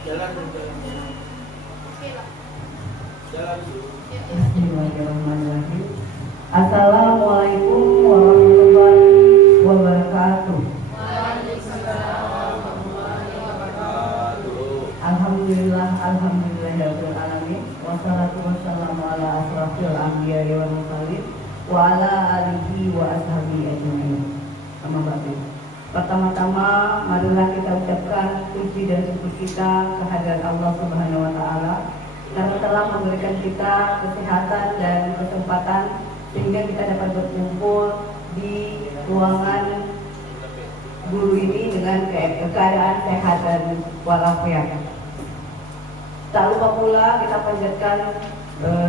Jalan jalan jalan. Oke lah. Jalan. Bismillahirrahmanirrahim. Assalamualaikum warahmatullahi wabarakatuh. Alhamdulillahirabbil alamin. Wassalatu wassalamu ala asrofil anbiya'i wal mursalin wa ala alihi wa ashabihi ajmain. Amma ba'du. Pertama-tama marilah kita ucapkan puji dan syukur kita kehadirat Allah Subhanahu wa taala karena telah memberikan kita kesehatan dan kesempatan sehingga kita dapat berkumpul di ruangan guru ini dengan keadaan sehat dan walafiat. Tak lupa pula kita panjatkan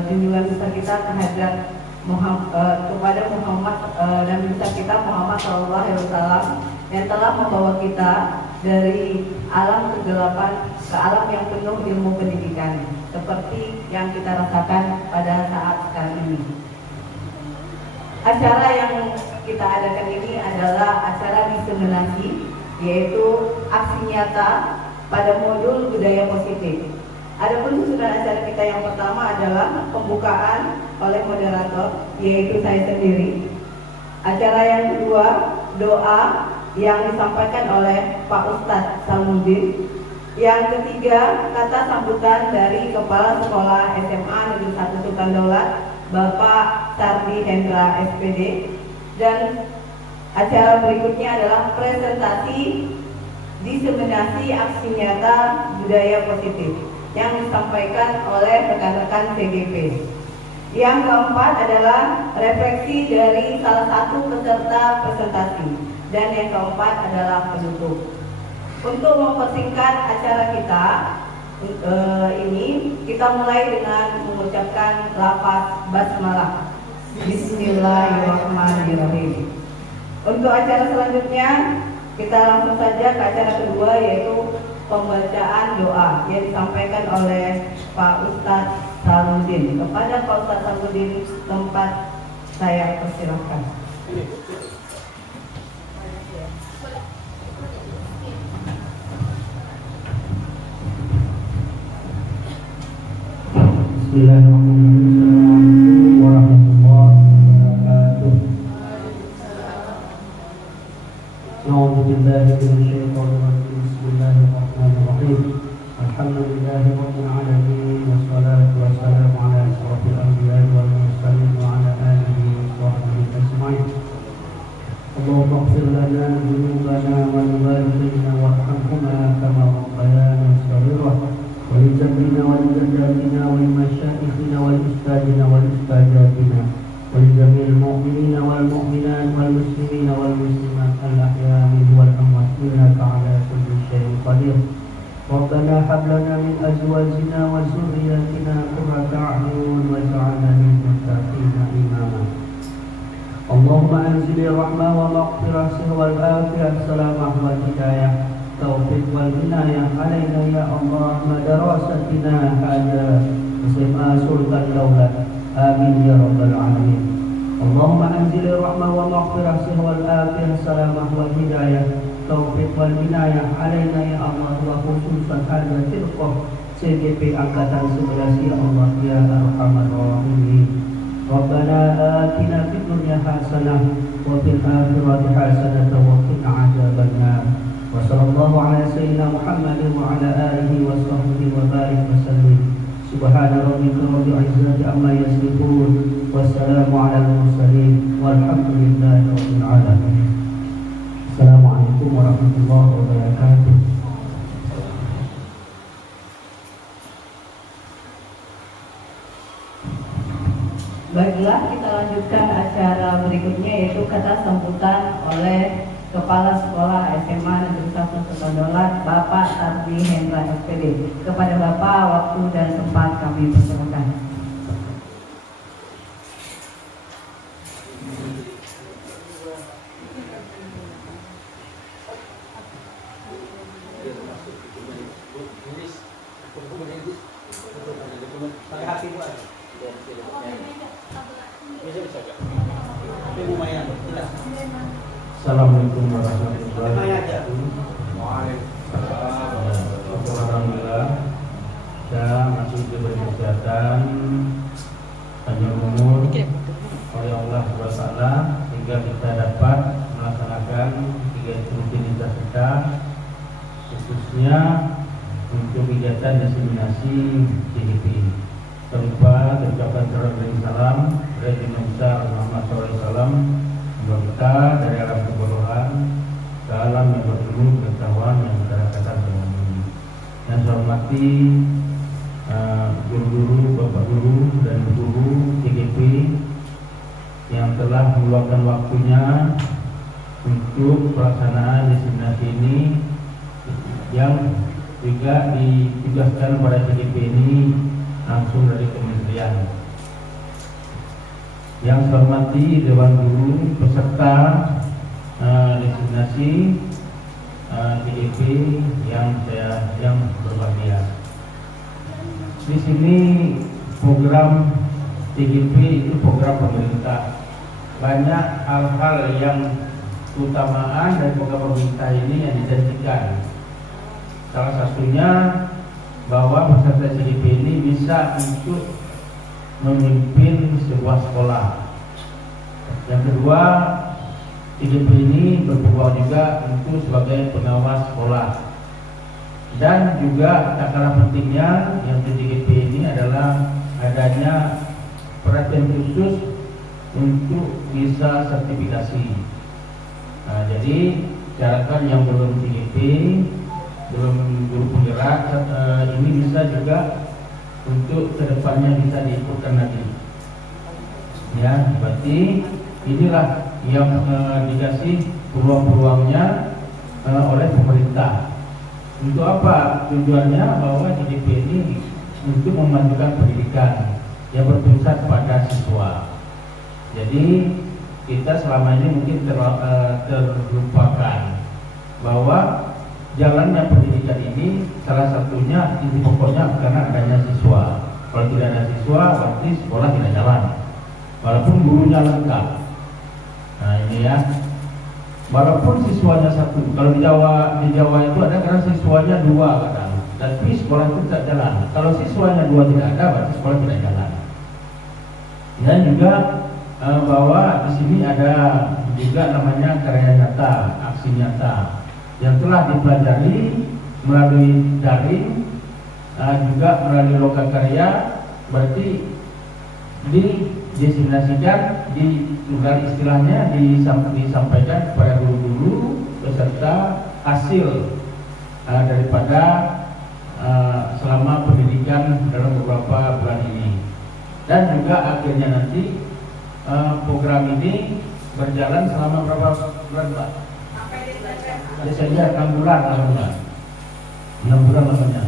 junjungan besar kita kehadirat kepada Muhammad Nabi besar kita Muhammad SAW yang telah membawa kita dari alam kegelapan ke alam yang penuh ilmu pendidikan seperti yang kita rasakan pada saat sekarang ini. Acara yang kita adakan ini adalah acara diseminasi, yaitu aksi nyata pada modul budaya positif. Adapun susunan acara kita yang pertama adalah pembukaan oleh moderator, yaitu saya sendiri. Acara yang kedua, doa yang disampaikan oleh Pak Ustadz Salmudin. Yang ketiga, kata sambutan dari Kepala Sekolah SMA Negeri 1 Sultan Daulat, Bapak Sardi Hendra SPD. Dan acara berikutnya adalah presentasi diseminasi aksi nyata budaya positif yang disampaikan oleh rekan-rekan CGP. Yang keempat adalah refleksi dari salah satu peserta presentasi. Dan yang keempat adalah penutup. Untuk mempersingkat acara kita ini, kita mulai dengan mengucapkan lafaz basmalah. Bismillahirrahmanirrahim. Untuk acara selanjutnya, kita langsung saja ke acara kedua, yaitu pembacaan doa yang disampaikan oleh Pak Ustadz Salmudin. Kepada Pak Ustadz Salmudin, tempat saya persilahkan. Bismillahirrahmanirrahim. Warahmatullahi wabarakatuh. A'udzu billahi minasyaitonir rajim. Bismillahirrahmanirrahim. Alhamdulillahirabbil alamin wassalatu wassalamu ala asyrofil anbiya'i wal mursalin wa ala alihi wa sahbihi ajma'in. Allahumma ighfir lana dhunubana wa liwalidayna warhamhuma kama rabbayana shaghira. ولجدنا ولجداتنا ولمشايخنا ولأستاذنا ولأستاذاتنا ولجميع المؤمنين والمؤمنات والمسلمين والمسلمات الأحياء منهم والأموات إنك على كل شيء قدير. ربنا هب لنا من أزواجنا وذرياتنا قرة أعين واجعلنا للمتقين إماما. اللهم أنزل الرحمة والمغفرة والعافية السلامة والهداية التوفيق والعناية علينا يا الله مدرستنا هذا SMA Sultan Daulat. Amin ya rabbal alamin. Allahumma anzil rahmah wa maghfirah wal afiyah salamah wal hidayah taufiq wal inayah alaina ya Allah wa khususan hadha firqah CGP angkatan 11 ya Allah ya arhamar rahimin. Rabbana atina fid dunya hasanah wa fil akhirati hasanah wa qina adzabannar. Wa sallallahu ala sayyidina Muhammadin wa ala alihi wa sahbihi wa barik wa sallim. Subhana rabbika rabbil izzati amma yasifun. Wassalamu ala al-mursalin walhamdulillahi rabbil alamin. Assalamualaikum warahmatullahi wabarakatuh. Baiklah, kita lanjutkan acara berikutnya, yaitu kata sambutan oleh Kepala Sekolah SMA Negeri 1 Sultan Daulat, Bapak Sardi Hendra SPD. Kepada Bapak, waktu dan tempat kami persilakan. Assalamualaikum warahmatullahi wabarakatuh. Alhamdulillah kegiatan diseminasi CGP. Tanpa terucapkan salam Rasulullah besar Muhammad SAW, berkah dari alam kebodohan ke alam yang berpenuh pengetahuan yang kerakatan semua ini. Yang saya hormati guru-guru, bapak guru dan guru CGP yang telah meluangkan waktunya untuk pelaksanaan diseminasi ini, yang juga ditugaskan pada CGP ini langsung dari kementerian. Yang saya hormati Dewan Guru peserta diseminasi CGP yang berbahagia. Di sini program CGP itu program pemerintah. Banyak hal-hal yang keutamaan dari program pemerintah ini yang dijanjikan. Salah satunya bahwa peserta CGP ini bisa ikut memimpin sebuah sekolah. Yang kedua, CGP ini berpeluang juga untuk sebagai pengawas sekolah. Dan juga tak kalah pentingnya yang di CGP ini adalah adanya perhatian khusus untuk bisa sertifikasi. Nah, jadi syaratkan yang belum CGP, belum guru penggerak, ini bisa juga untuk kedepannya bisa diikutkan lagi. Ya, berarti inilah yang dikasih peluang-peluangnya oleh pemerintah. Untuk apa tujuannya? Bahwa CGP ini untuk memajukan pendidikan yang berpusat pada siswa. Jadi kita selama ini mungkin terlupakan bahwa jalannya pendidikan ini salah satunya inti pokoknya karena adanya siswa. Kalau tidak ada siswa, berarti sekolah tidak jalan. Walaupun gurunya lengkap. Nah ini ya. Walaupun siswanya satu. Kalau di Jawa itu ada karena siswanya dua kadang. Tapi sekolah itu tidak jalan. Kalau siswanya dua tidak ada, berarti sekolah tidak jalan. Dan juga bahwa di sini ada juga namanya karya nyata, aksi nyata yang telah dipelajari melalui daring, juga melalui lokakarya, berarti didiseminasikan, istilahnya disampaikan kepada guru-guru beserta hasil daripada selama pendidikan dalam beberapa bulan ini. Dan juga akhirnya nanti program ini berjalan selama berapa bulan Pak? Biasanya 6 bulan lamanya. 6 bulan lamanya.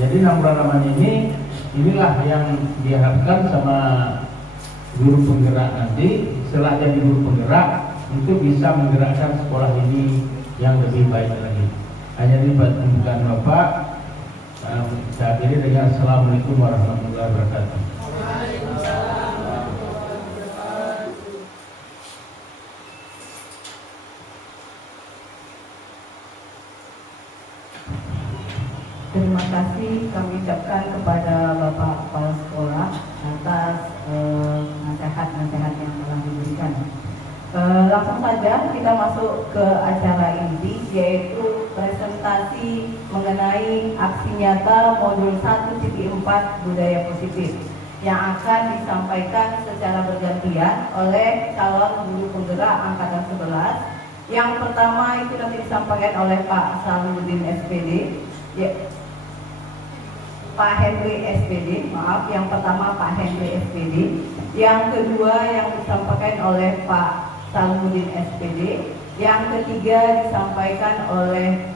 Jadi 6 bulan lamanya inilah yang diharapkan sama guru penggerak nanti setelah jadi guru penggerak untuk bisa menggerakkan sekolah ini yang lebih baik lagi. Hanya ini pembukaan Bapak. Saya akhiri dengan Assalamualaikum warahmatullahi wabarakatuh. Terima kasih kami ucapkan kepada Bapak Kepala Sekolah atas nasihat-nasihat yang telah diberikan. Langsung saja kita masuk ke acara inti, yaitu presentasi mengenai aksi nyata modul 1.4 budaya positif yang akan disampaikan secara bergantian oleh calon guru penggerak angkatan 11. Yang pertama itu nanti disampaikan oleh Pak Salahuddin SPD, Pak Henry SPD, maaf, yang pertama Pak Henry SPD, yang kedua yang disampaikan oleh Pak Salahuddin SPD, yang ketiga disampaikan oleh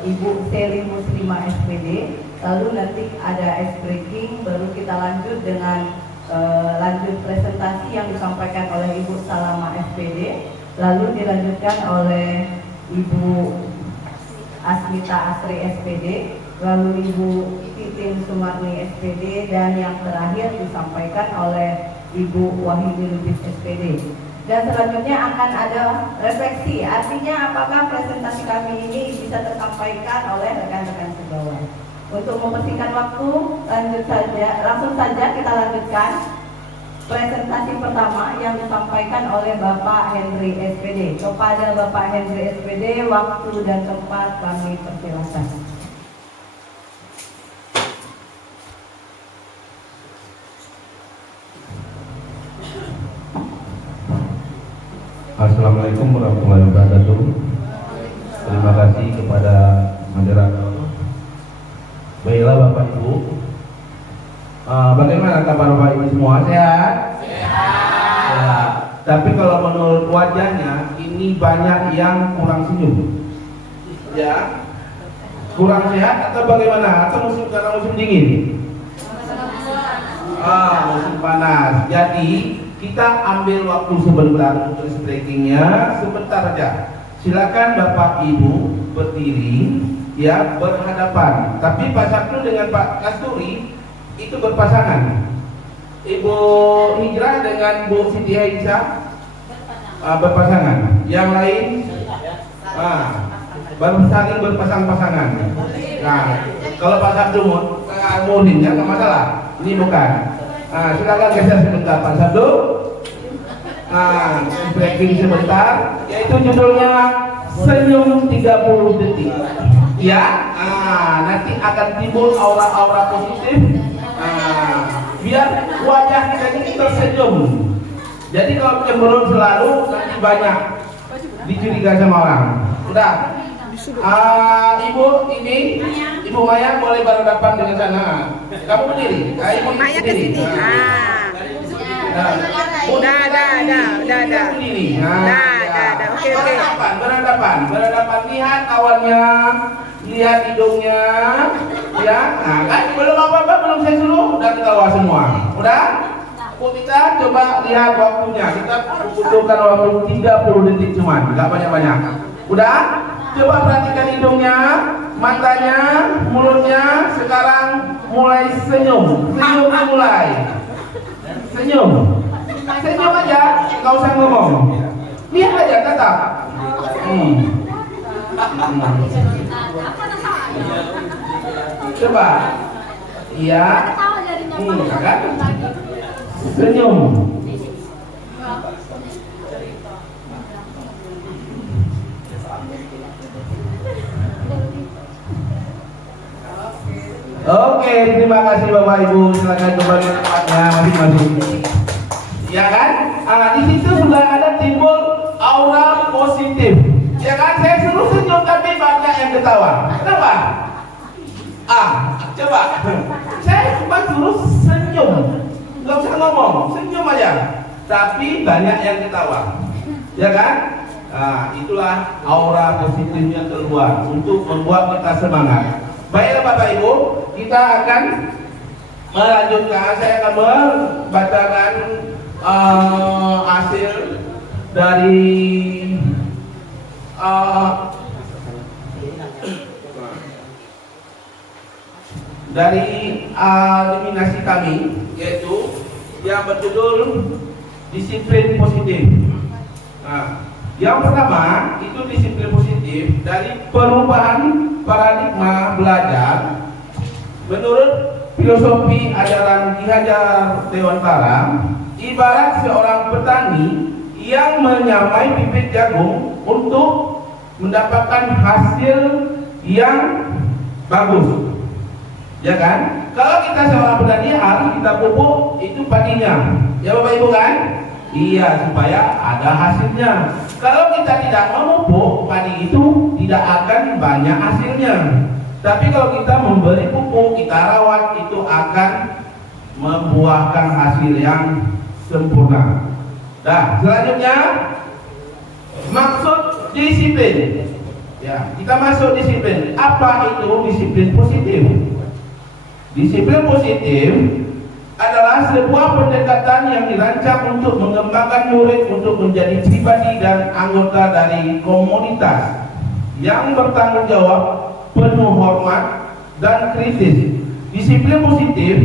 Ibu Seli Muslimah SPD, lalu nanti ada ice breaking, baru kita lanjut dengan lanjut presentasi yang disampaikan oleh Ibu Salama SPD, lalu dilanjutkan oleh Ibu Asmita Asri SPD, lalu Ibu Titin Sumarni SPD, dan yang terakhir disampaikan oleh Ibu Wahidi Lubis SPD. Dan selanjutnya akan ada refleksi, artinya apakah presentasi kami ini bisa tersampaikan oleh rekan-rekan sejawat. Untuk mempersingkat waktu, langsung saja kita lanjutkan presentasi pertama yang disampaikan oleh Bapak Henry SPD. Kepada Bapak Henry SPD, waktu dan tempat kami persilakan. Assalamualaikum warahmatullahi wabarakatuh. Terima kasih kepada moderator. Baiklah Bapak Ibu, bagaimana kabar Bapak Ibu semua? Sehat? Sehat. Ya, tapi kalau menurut wajahnya ini banyak yang kurang senyum. Ya, kurang sehat atau bagaimana? Atau karena musim dingin? Musim panas. Jadi kita ambil waktu sebentar untuk stretchingnya, sebentar aja. Silakan Bapak Ibu berdiri, ya, berhadapan. Tapi Pak Sabtu dengan Pak Kasturi itu berpasangan. Ibu Hijrah dengan Bu Siti Aisyah berpasangan. Yang lain baru saling berpasang-pasangan. Nah, kalau Pak Sabtu mulimnya nggak masalah. Ini bukan. Silakan geser sebentar Pak Sabtu. Breaking sebentar, yaitu judulnya senyum 30 detik. Ya, nanti akan timbul aura-aura positif. Biar wajah kita ini tersenyum. Jadi kalau cemberut selalu nanti banyak dicurigai sama orang. Udah. Ibu ini, Ibu Maya boleh berhadapan dengan sana. Kamu berdiri. Ibu Maya ke sini. Udah. Oke. Berhadapan. Lihat awannya, lihat hidungnya, ya. Nah, kan belum apa-apa, belum saya suruh, udah ketawa semua. Udah? Kita coba lihat waktunya. Kita butuhkan waktu 30 detik cuman, nggak banyak-banyak. Udah? Coba perhatikan hidungnya, matanya, mulutnya. Sekarang mulai senyum. Senyum mulai. Senyum aja, nggak usah ngomong. Lihat aja, tetap. Coba. Iya. Kan? Senyum. Oke, terima kasih Bapak Ibu. Silakan kembali ke tempatnya masing-masing. Ya kan? Di situ sudah ada timbul aura positif. Ya kan? Saya suruh senyum tapi banyak yang ketawa. Kenapa? Coba. Saya cuma suruh senyum. Gak usah ngomong, senyum aja. Tapi banyak yang ketawa. Ya kan? Itulah aura positifnya keluar untuk membuat kita semangat. Baiklah Bapak Ibu, kita akan melanjutkan. Saya akan membacakan hasil dari eliminasi kami, yaitu yang berjudul disiplin positif. Yang pertama itu disiplin positif dari perubahan paradigma belajar menurut filosofi ajaran Ki Hajar Dewantara. Ibarat seorang petani yang menyamai bibit jagung untuk mendapatkan hasil yang bagus, ya kan? Kalau kita seorang petani harus kita pupuk itu padinya, ya Bapak Ibu kan? Iya, supaya ada hasilnya. Kalau kita tidak memupuk, padi itu tidak akan banyak hasilnya. Tapi kalau kita memberi pupuk, kita rawat, itu akan membuahkan hasil yang sempurna. Nah, selanjutnya maksud disiplin. Ya, kita masuk disiplin. Apa itu disiplin positif? Disiplin positif adalah sebuah pendekatan yang dirancang untuk mengembangkan murid untuk menjadi pribadi dan anggota dari komunitas yang bertanggung jawab, penuh hormat dan kritis. Disiplin positif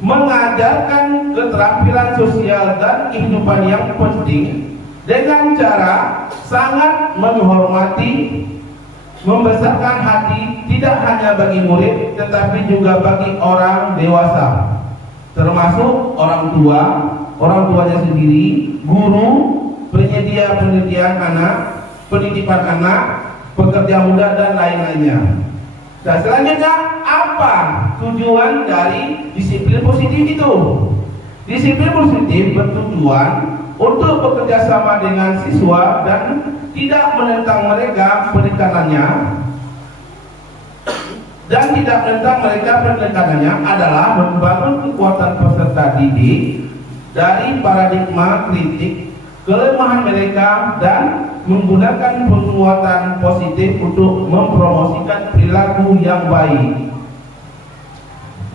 mengajarkan keterampilan sosial dan kehidupan yang penting dengan cara sangat menghormati, membesarkan hati tidak hanya bagi murid tetapi juga bagi orang dewasa, termasuk orang tua, orang tuanya sendiri, guru, penyedia pendidikan anak, penitipan anak, pekerja muda dan lain-lainnya. Nah, selanjutnya apa tujuan dari disiplin positif itu? Disiplin positif bertujuan untuk bekerja sama dengan siswa dan tidak menentang mereka penekanannya adalah membangun kekuatan peserta didik dari paradigma kritik kelemahan mereka dan menggunakan penguatan positif untuk mempromosikan perilaku yang baik.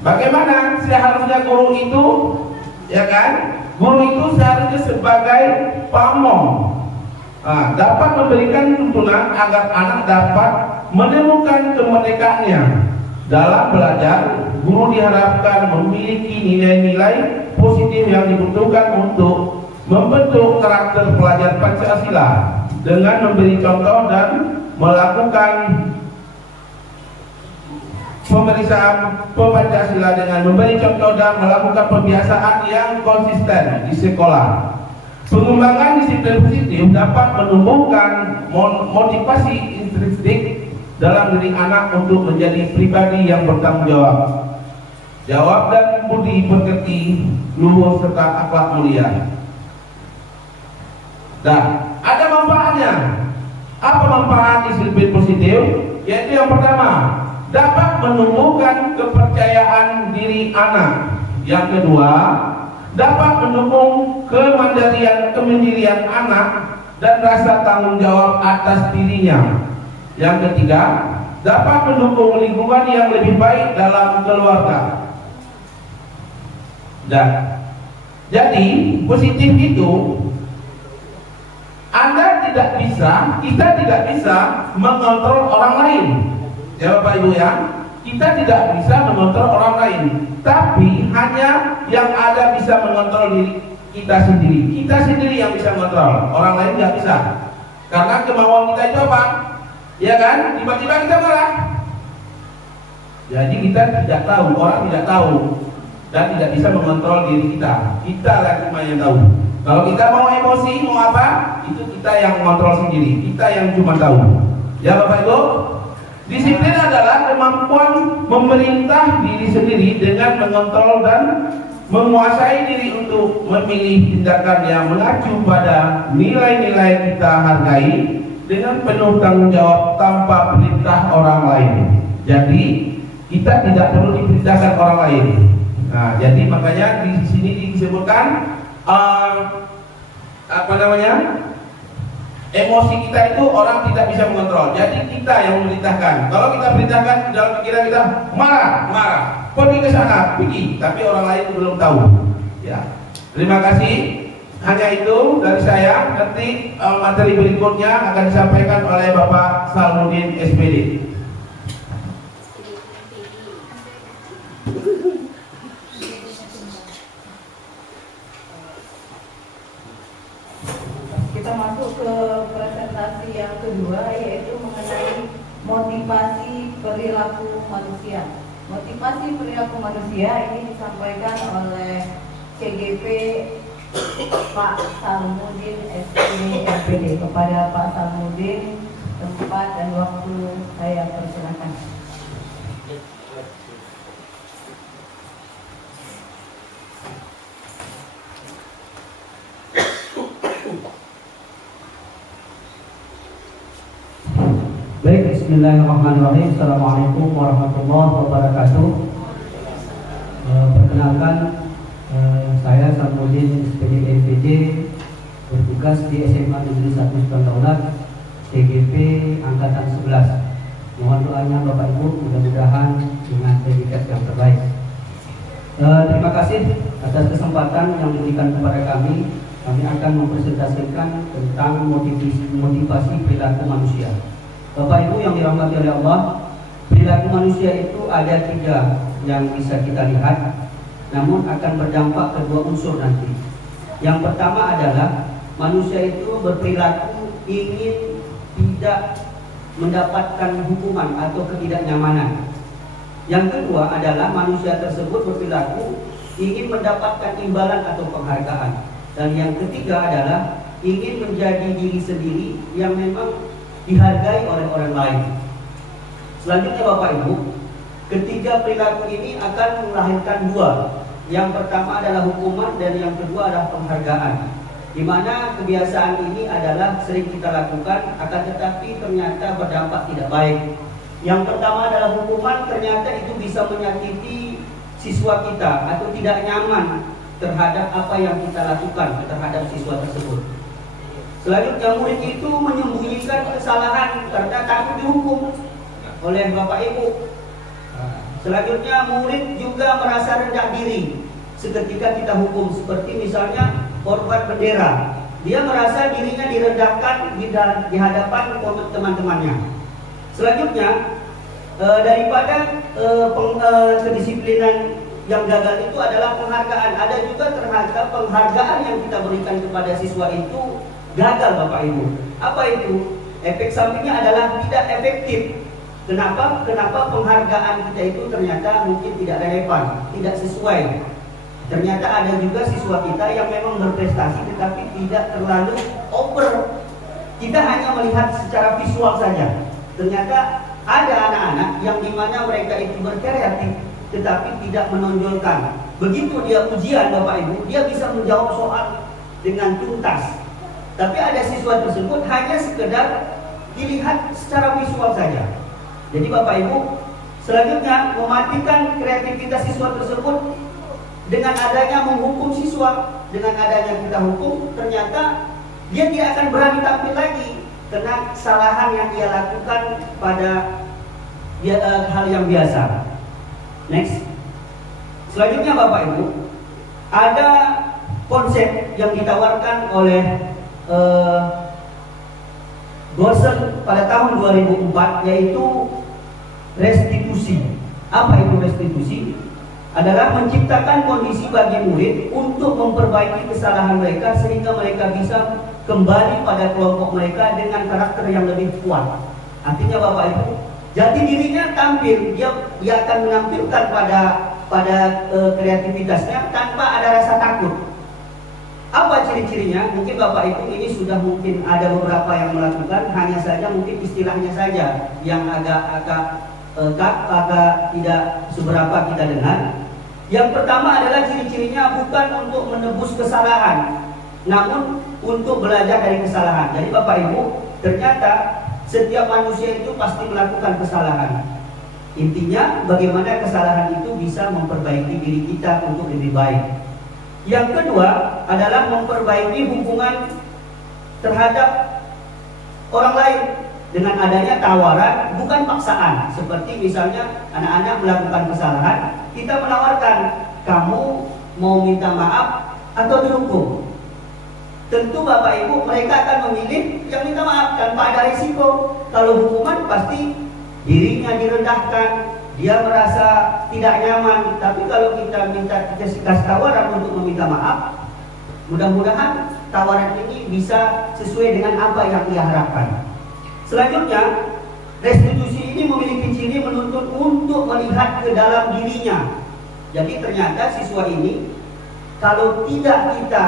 Bagaimana seharusnya guru itu, ya kan? Guru itu seharusnya sebagai pamong, dapat memberikan tuntunan agar anak dapat menemukan kemerdekaannya. Dalam belajar, guru diharapkan memiliki nilai-nilai positif yang dibutuhkan untuk membentuk karakter pelajar Pancasila dengan memberi contoh dan melakukan pemeriksaan Pancasila dengan memberi contoh dan melakukan pembiasaan yang konsisten di sekolah. Pengembangan disiplin positif dapat menumbuhkan motivasi intrinsik dalam diri anak untuk menjadi pribadi yang bertanggung jawab dan budi pekerti, luhur serta akhlak mulia. Dan ada manfaatnya. Apa manfaat disiplin positif? Yaitu yang pertama, dapat menumbuhkan kepercayaan diri anak. Yang kedua, dapat mendukung kemandirian anak dan rasa tanggung jawab atas dirinya. Yang ketiga, dapat mendukung lingkungan yang lebih baik dalam keluarga. Dan jadi positif itu kita tidak bisa mengontrol orang lain. Ya Bapak Ibu ya, kita tidak bisa mengontrol orang lain, tapi hanya yang ada bisa mengontrol diri kita sendiri. Kita sendiri yang bisa mengontrol, orang lain nggak bisa. Karena kemauan kita itu apa? Ya kan? Tiba-tiba kita marah. Jadi kita tidak tahu, orang tidak tahu dan tidak bisa mengontrol diri kita. Kita lah cuma yang tahu. Kalau kita mau emosi, mau apa? Itu kita yang mengontrol sendiri. Kita yang cuma tahu. Ya Bapak Ibu, disiplin adalah kemampuan memerintah diri sendiri dengan mengontrol dan menguasai diri untuk memilih tindakan yang mengacu pada nilai-nilai kita hargai dengan penuh tanggung jawab tanpa perintah orang lain. Jadi kita tidak perlu diperintahkan orang lain. Nah, jadi makanya di sini disebutkan emosi kita itu orang tidak bisa mengontrol. Jadi kita yang memerintahkan. Kalau kita perintahkan dalam pikiran kita marah, pergi ke sana, pergi. Tapi orang lain belum tahu. Ya. Terima kasih. Hanya itu dari saya. Nanti materi berikutnya akan disampaikan oleh Bapak Salmudin SPD. Kita masuk ke presentasi yang kedua, yaitu mengenai motivasi perilaku manusia. Motivasi perilaku manusia ini disampaikan oleh CGP Pak Salmudin SPD. Kepada Pak Salmudin, tempat dan waktu saya persilakan. Baik, bismillahirrahmanirrahim. Assalamualaikum warahmatullahi wabarakatuh. Perkenalkan, saya Salmudin SPD FPJ, bertugas di SMA Negeri 1 Sukandaulat, CGP Angkatan 11. Mohon doanya Bapak Ibu, mudah-mudahan dengan predikat yang terbaik. Terima kasih atas kesempatan yang diberikan kepada kami. Kami akan mempresentasikan tentang motivasi perilaku manusia. Bapak Ibu yang dirahmati oleh Allah, perilaku manusia itu ada 3 yang bisa kita lihat, namun akan berdampak kedua unsur nanti. Yang pertama adalah manusia itu berperilaku ingin tidak mendapatkan hukuman atau ketidaknyamanan. Yang kedua adalah manusia tersebut berperilaku ingin mendapatkan imbalan atau penghargaan. Dan yang ketiga adalah ingin menjadi diri sendiri yang memang dihargai oleh orang lain. Selanjutnya Bapak Ibu, ketiga perilaku ini akan melahirkan 2. Yang pertama adalah hukuman dan yang kedua adalah penghargaan. di mana kebiasaan ini adalah sering kita lakukan, akan tetapi ternyata berdampak tidak baik. Yang pertama adalah hukuman, ternyata itu bisa menyakiti siswa kita atau tidak nyaman terhadap apa yang kita lakukan terhadap siswa tersebut. Selanjutnya, murid itu menyembunyikan kesalahan karena takut dihukum oleh Bapak Ibu. Selanjutnya, murid juga merasa rendah diri seketika kita hukum, seperti misalnya korban bendera. Dia merasa dirinya direndahkan di hadapan teman-temannya. Selanjutnya, daripada kedisiplinan yang gagal itu adalah penghargaan. Ada juga terhadap penghargaan yang kita berikan kepada siswa itu gagal, Bapak Ibu. Apa itu? Efek sampingnya adalah tidak efektif. Kenapa? Kenapa penghargaan kita itu ternyata mungkin tidak relevan, tidak sesuai. Ternyata ada juga siswa kita yang memang berprestasi tetapi tidak terlalu over. Kita hanya melihat secara visual saja. Ternyata ada anak-anak yang dimana mereka itu berkreatif tetapi tidak menonjolkan. Begitu dia ujian, Bapak Ibu, dia bisa menjawab soal dengan tuntas. Tapi ada siswa tersebut hanya sekedar dilihat secara visual saja. Jadi Bapak Ibu, selanjutnya mematikan kreativitas siswa tersebut dengan adanya menghukum siswa. Dengan adanya kita hukum, ternyata dia tidak akan berani tampil lagi karena kesalahan yang dia lakukan pada hal yang biasa. Next. Selanjutnya Bapak Ibu, ada konsep yang ditawarkan oleh Gosen pada tahun 2004, yaitu restitusi. Apa itu restitusi? Adalah menciptakan kondisi bagi murid untuk memperbaiki kesalahan mereka sehingga mereka bisa kembali pada kelompok mereka dengan karakter yang lebih kuat. Artinya Bapak Ibu, jati dirinya tampil, dia akan menampilkan pada kreativitasnya tanpa ada rasa takut. Apa ciri-cirinya? Mungkin Bapak Ibu ini sudah mungkin ada beberapa yang melakukan, hanya saja mungkin istilahnya saja yang agak tidak seberapa kita dengar. Yang pertama adalah ciri-cirinya bukan untuk menebus kesalahan, namun untuk belajar dari kesalahan. Jadi Bapak Ibu, ternyata setiap manusia itu pasti melakukan kesalahan. Intinya bagaimana kesalahan itu bisa memperbaiki diri kita untuk lebih baik. Yang kedua adalah memperbaiki hubungan terhadap orang lain dengan adanya tawaran, bukan paksaan. Seperti misalnya anak-anak melakukan kesalahan, kita menawarkan, kamu mau minta maaf atau dihukum? Tentu Bapak Ibu, mereka akan memilih yang minta maaf tanpa ada risiko. Kalau hukuman pasti dirinya direndahkan, dia merasa tidak nyaman. Tapi kalau kita kasih tawaran untuk meminta maaf, mudah-mudahan tawaran ini bisa sesuai dengan apa yang ia harapkan. Selanjutnya, restitusi ini memiliki ciri menuntut untuk melihat ke dalam dirinya. Jadi ternyata siswa ini kalau tidak kita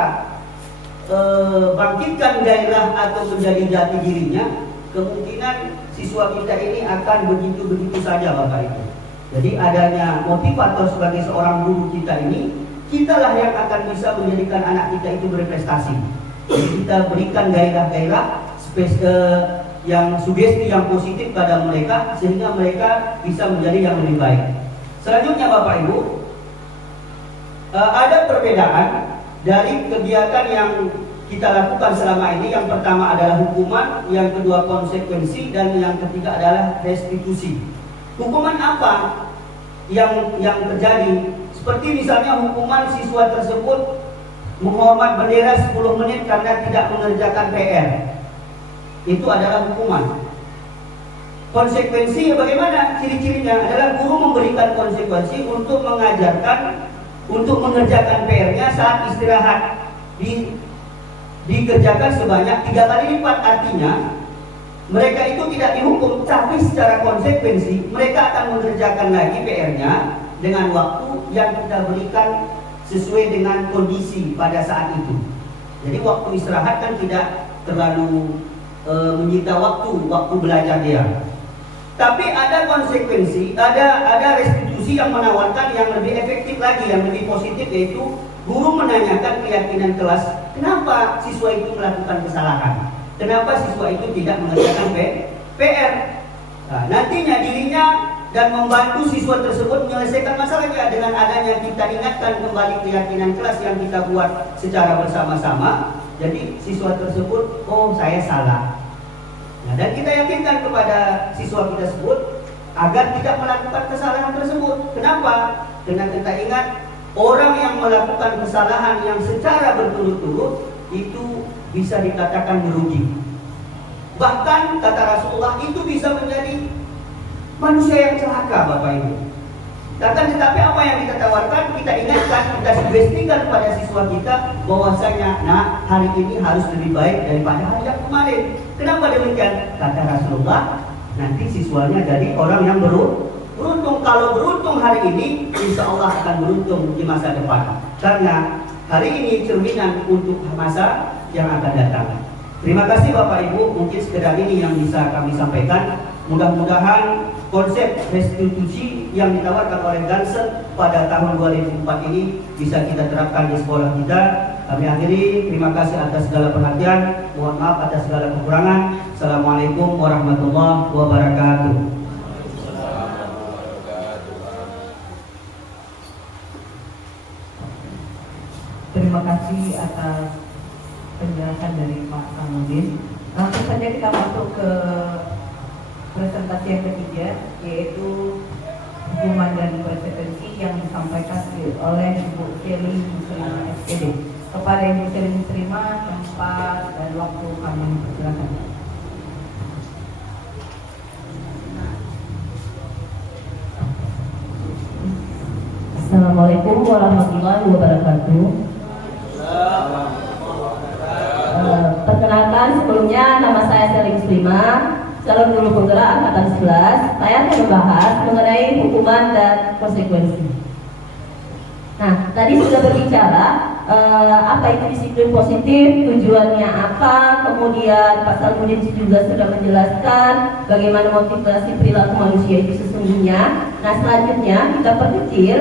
bangkitkan gairah atau menjadi jati dirinya, kemungkinan siswa kita ini akan begitu-begitu saja Bapak Ibu. Jadi adanya motivator sebagai seorang guru kita ini, kitalah yang akan bisa menjadikan anak kita itu berprestasi. Jadi kita berikan gairah-gairah yang sugesti yang positif pada mereka sehingga mereka bisa menjadi yang lebih baik. Selanjutnya Bapak Ibu, ada perbedaan dari kegiatan yang kita lakukan selama ini. Yang pertama adalah hukuman, yang kedua konsekuensi, dan yang ketiga adalah restitusi. Hukuman apa yang terjadi? Seperti misalnya hukuman siswa tersebut menghormat bendera 10 menit karena tidak mengerjakan PR. Itu adalah hukuman. Konsekuensi bagaimana? Ciri-cirinya adalah guru memberikan konsekuensi untuk mengajarkan, untuk mengerjakan PR-nya saat istirahat dikerjakan sebanyak 3 kali lipat. Artinya mereka itu tidak dihukum, tapi secara konsekuensi mereka akan mengerjakan lagi PR-nya dengan waktu yang kita berikan sesuai dengan kondisi pada saat itu. Jadi waktu istirahat kan tidak terlalu menyita waktu belajar dia. Tapi ada konsekuensi, ada restitusi sisi yang menawarkan yang lebih efektif lagi, yang lebih positif, yaitu guru menanyakan keyakinan kelas, kenapa siswa itu melakukan kesalahan, kenapa siswa itu tidak mengerjakan PR. Nah, nantinya dirinya dan membantu siswa tersebut menyelesaikan masalahnya dengan adanya kita ingatkan kembali keyakinan kelas yang kita buat secara bersama-sama. Jadi siswa tersebut, oh saya salah. Nah, dan kita yakinkan kepada siswa kita tersebut agar tidak melakukan kesalahan tersebut. Kenapa? Karena kita ingat orang yang melakukan kesalahan yang secara berturut-turut itu bisa dikatakan merugi. Bahkan kata Rasulullah itu bisa menjadi manusia yang celaka, Bapak Ibu. Tetapi apa yang kita tawarkan, kita ingatkan, kita sugestikan kepada siswa kita bahwasanya, nah hari ini harus lebih baik daripada hari yang kemarin. Kenapa demikian? Kata Rasulullah, nanti siswanya jadi orang yang beruntung. Kalau beruntung hari ini, insya Allah akan beruntung di masa depan. Karena hari ini cerminan untuk masa yang akan datang. Terima kasih Bapak Ibu, mungkin sekedar ini yang bisa kami sampaikan. Mudah-mudahan konsep restitusi yang ditawarkan oleh Gansen pada tahun 2004 ini bisa kita terapkan di sekolah kita. Kami akhiri, terima kasih atas segala perhatian, mohon maaf atas segala kekurangan. Assalamualaikum warahmatullahi wabarakatuh. Terima kasih atas penjelasan dari Pak Samudin. Langsung saja kita masuk ke presentasi yang ketiga, yaitu hukuman dan konsekuensi yang disampaikan oleh Ibu Seli Muslimah SPD. Kepada Ibu Seli Muslimah, tempat dan waktu kami persilakan. Assalamualaikum warahmatullahi wabarakatuh. Perkenalkan, sebelumnya nama saya Seli Muslimah, calon guru penggerak angkatan 11. Saya akan membahas mengenai hukuman dan konsekuensi. Nah, tadi sudah berbicara apa itu disiplin positif, tujuannya apa, kemudian Pak Salmudin juga sudah menjelaskan bagaimana motivasi perilaku manusia itu sesungguhnya. Nah, selanjutnya kita perkecil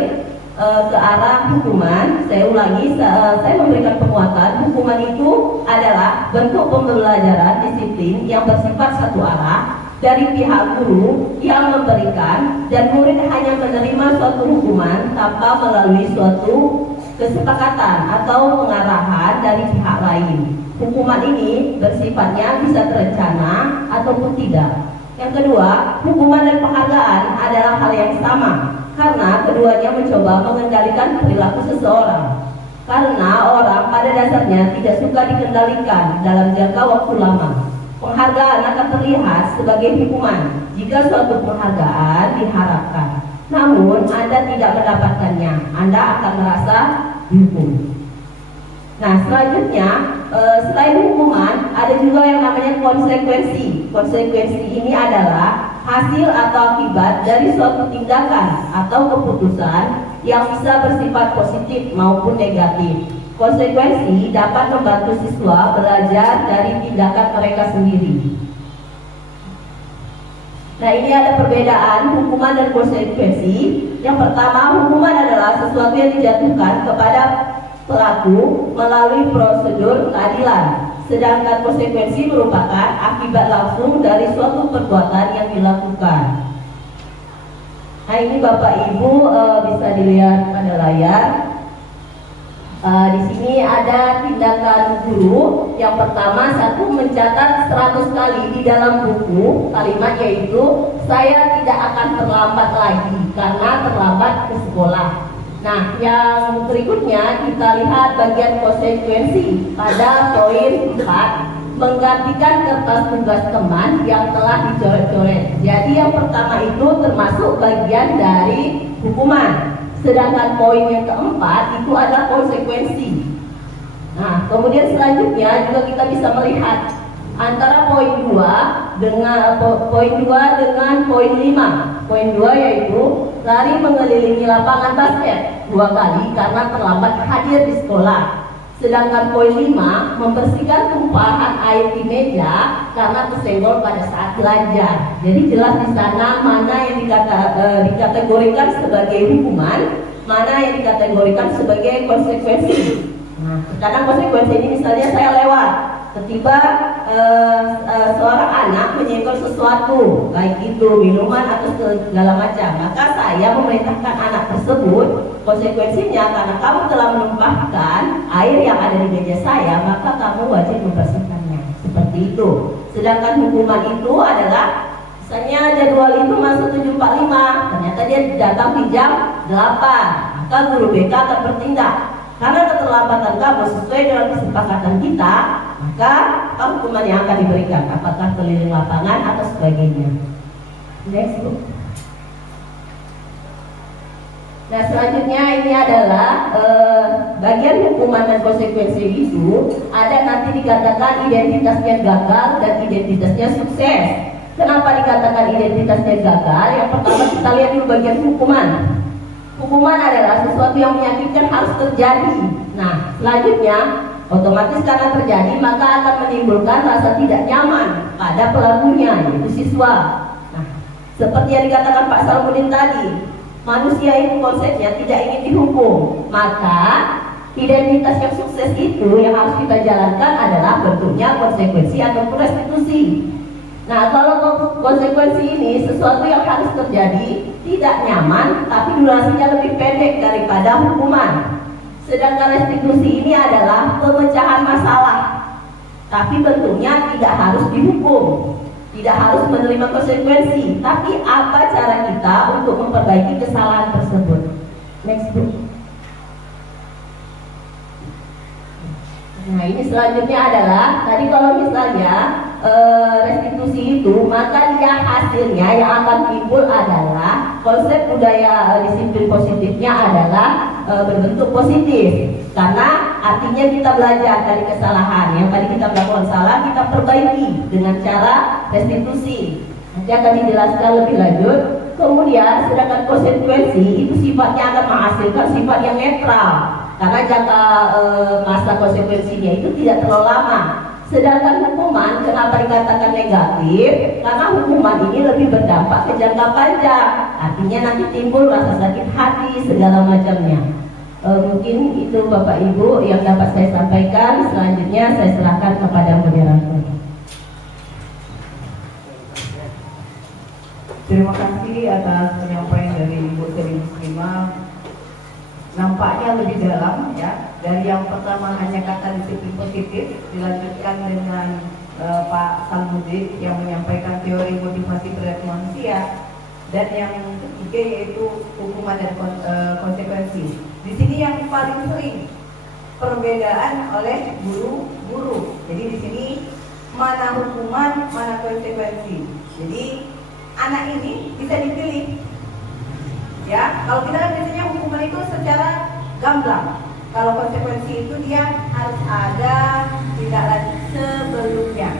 ke arah hukuman. Saya ulangi, saya memberikan penguatan. Hukuman itu adalah bentuk pembelajaran disiplin yang bersifat satu arah dari pihak guru yang memberikan, dan murid hanya menerima suatu hukuman tanpa melalui suatu kesepakatan atau pengarahan dari pihak lain. Hukuman ini bersifatnya bisa terencana ataupun tidak. Yang kedua, hukuman dan penghargaan adalah hal yang sama, karena keduanya mencoba mengendalikan perilaku seseorang. Karena orang pada dasarnya tidak suka dikendalikan dalam jangka waktu lama. Penghargaan akan terlihat sebagai hukuman jika suatu penghargaan diharapkan, namun Anda tidak mendapatkannya, Anda akan merasa dihukum. Nah, selanjutnya selain hukuman, ada juga yang namanya konsekuensi. Konsekuensi ini adalah hasil atau akibat dari suatu tindakan atau keputusan yang bisa bersifat positif maupun negatif. Konsekuensi dapat membantu siswa belajar dari tindakan mereka sendiri. Nah, ini ada perbedaan hukuman dan konsekuensi. Yang pertama, hukuman adalah sesuatu yang dijatuhkan kepada pelaku melalui prosedur keadilan. Sedangkan konsekuensi merupakan akibat langsung dari suatu perbuatan yang dilakukan. Nah, ini Bapak Ibu bisa dilihat pada layar. Di sini ada tindakan guru. Yang pertama, satu, mencatat 100 kali di dalam buku kalimat, yaitu saya tidak akan terlambat lagi karena terlambat ke sekolah. Nah, yang berikutnya kita lihat bagian konsekuensi pada poin 4, menggantikan kertas tugas teman yang telah dicoret-coret. Jadi yang pertama itu termasuk bagian dari hukuman. Sedangkan poin yang keempat itu adalah konsekuensi. Nah, kemudian selanjutnya juga kita bisa melihat antara poin 2 dengan poin 5. Poin 2 yaitu lari mengelilingi lapangan basket 2 kali karena terlambat hadir di sekolah. Sedangkan poin 5, membersihkan tumpahan air di meja karena tersenggol pada saat belajar. Jadi jelas di sana mana yang dikategorikan sebagai hukuman, mana yang dikategorikan sebagai konsekuensi. Nah, karena konsekuensi ini misalnya saya lewat, tiba-tiba seorang anak menyenggol sesuatu, baik itu minuman atau segala macam, maka saya memerintahkan anak tersebut, konsekuensinya karena kamu telah menumpahkan air yang ada di meja saya, maka kamu wajib membersihkannya. Seperti itu. Sedangkan hukuman itu adalah misalnya jadwal itu masuk 7.45, ternyata dia datang di jam 8, maka guru BK akan bertindak. Karena keterlambatan kamu sesuai dengan kesepakatan kita, maka hukuman yang akan diberikan, apakah keliling lapangan atau sebagainya. Next book. Nah, selanjutnya ini adalah bagian hukuman dan konsekuensi itu ada nanti dikatakan identitasnya gagal dan identitasnya sukses. Kenapa dikatakan identitasnya gagal? Yang pertama kita lihat dulu bagian hukuman. Hukuman adalah sesuatu yang menyakitkan harus terjadi. Nah, selanjutnya otomatis karena terjadi maka akan menimbulkan rasa tidak nyaman pada pelakunya, yaitu siswa. Nah, seperti yang dikatakan Pak Salmudin tadi, manusia itu konsepnya tidak ingin dihukum. Maka identitas yang sukses itu yang harus kita jalankan adalah bentuknya konsekuensi ataupun restitusi. Nah, kalau konsekuensi ini sesuatu yang harus terjadi, tidak nyaman, tapi durasinya lebih pendek daripada hukuman. Sedangkan restitusi ini adalah pemecahan masalah, tapi bentuknya tidak harus dihukum, tidak harus menerima konsekuensi, tapi apa cara kita untuk memperbaiki kesalahan tersebut. Next book. Nah, ini selanjutnya adalah tadi kalau misalnya restitusi itu, maka dia hasilnya yang akan timbul adalah konsep budaya disiplin positifnya adalah berbentuk positif, karena artinya kita belajar dari kesalahan yang tadi kita melakukan salah, kita perbaiki dengan cara restitusi. Nanti akan dijelaskan lebih lanjut. Kemudian sedangkan konsekuensi itu sifatnya akan menghasilkan sifat yang netral, karena jangka masa konsekuensinya itu tidak terlalu lama. Sedangkan hukuman kenapa dikatakan negatif? Karena hukuman ini lebih berdampak ke jangka panjang. Artinya nanti timbul rasa sakit hati segala macamnya. Mungkin itu Bapak Ibu yang dapat saya sampaikan. Selanjutnya saya serahkan kepada moderator. Terima kasih atas penyampaian dari Ibu Seri Muslimah. Nampaknya lebih dalam ya. Dari yang pertama hanya kata disiplin positif, dilanjutkan dengan Pak Salmudin yang menyampaikan teori motivasi perilaku manusia, dan yang ketiga yaitu hukuman dan konsekuensi. Di sini yang paling sering perbedaan oleh guru-guru. Jadi di sini mana hukuman, mana konsekuensi. Jadi anak ini bisa dipilih. Ya, kalau kita kan biasanya hukuman itu secara gamblang. Kalau konsekuensi itu dia harus ada tindak lanjut sebelumnya.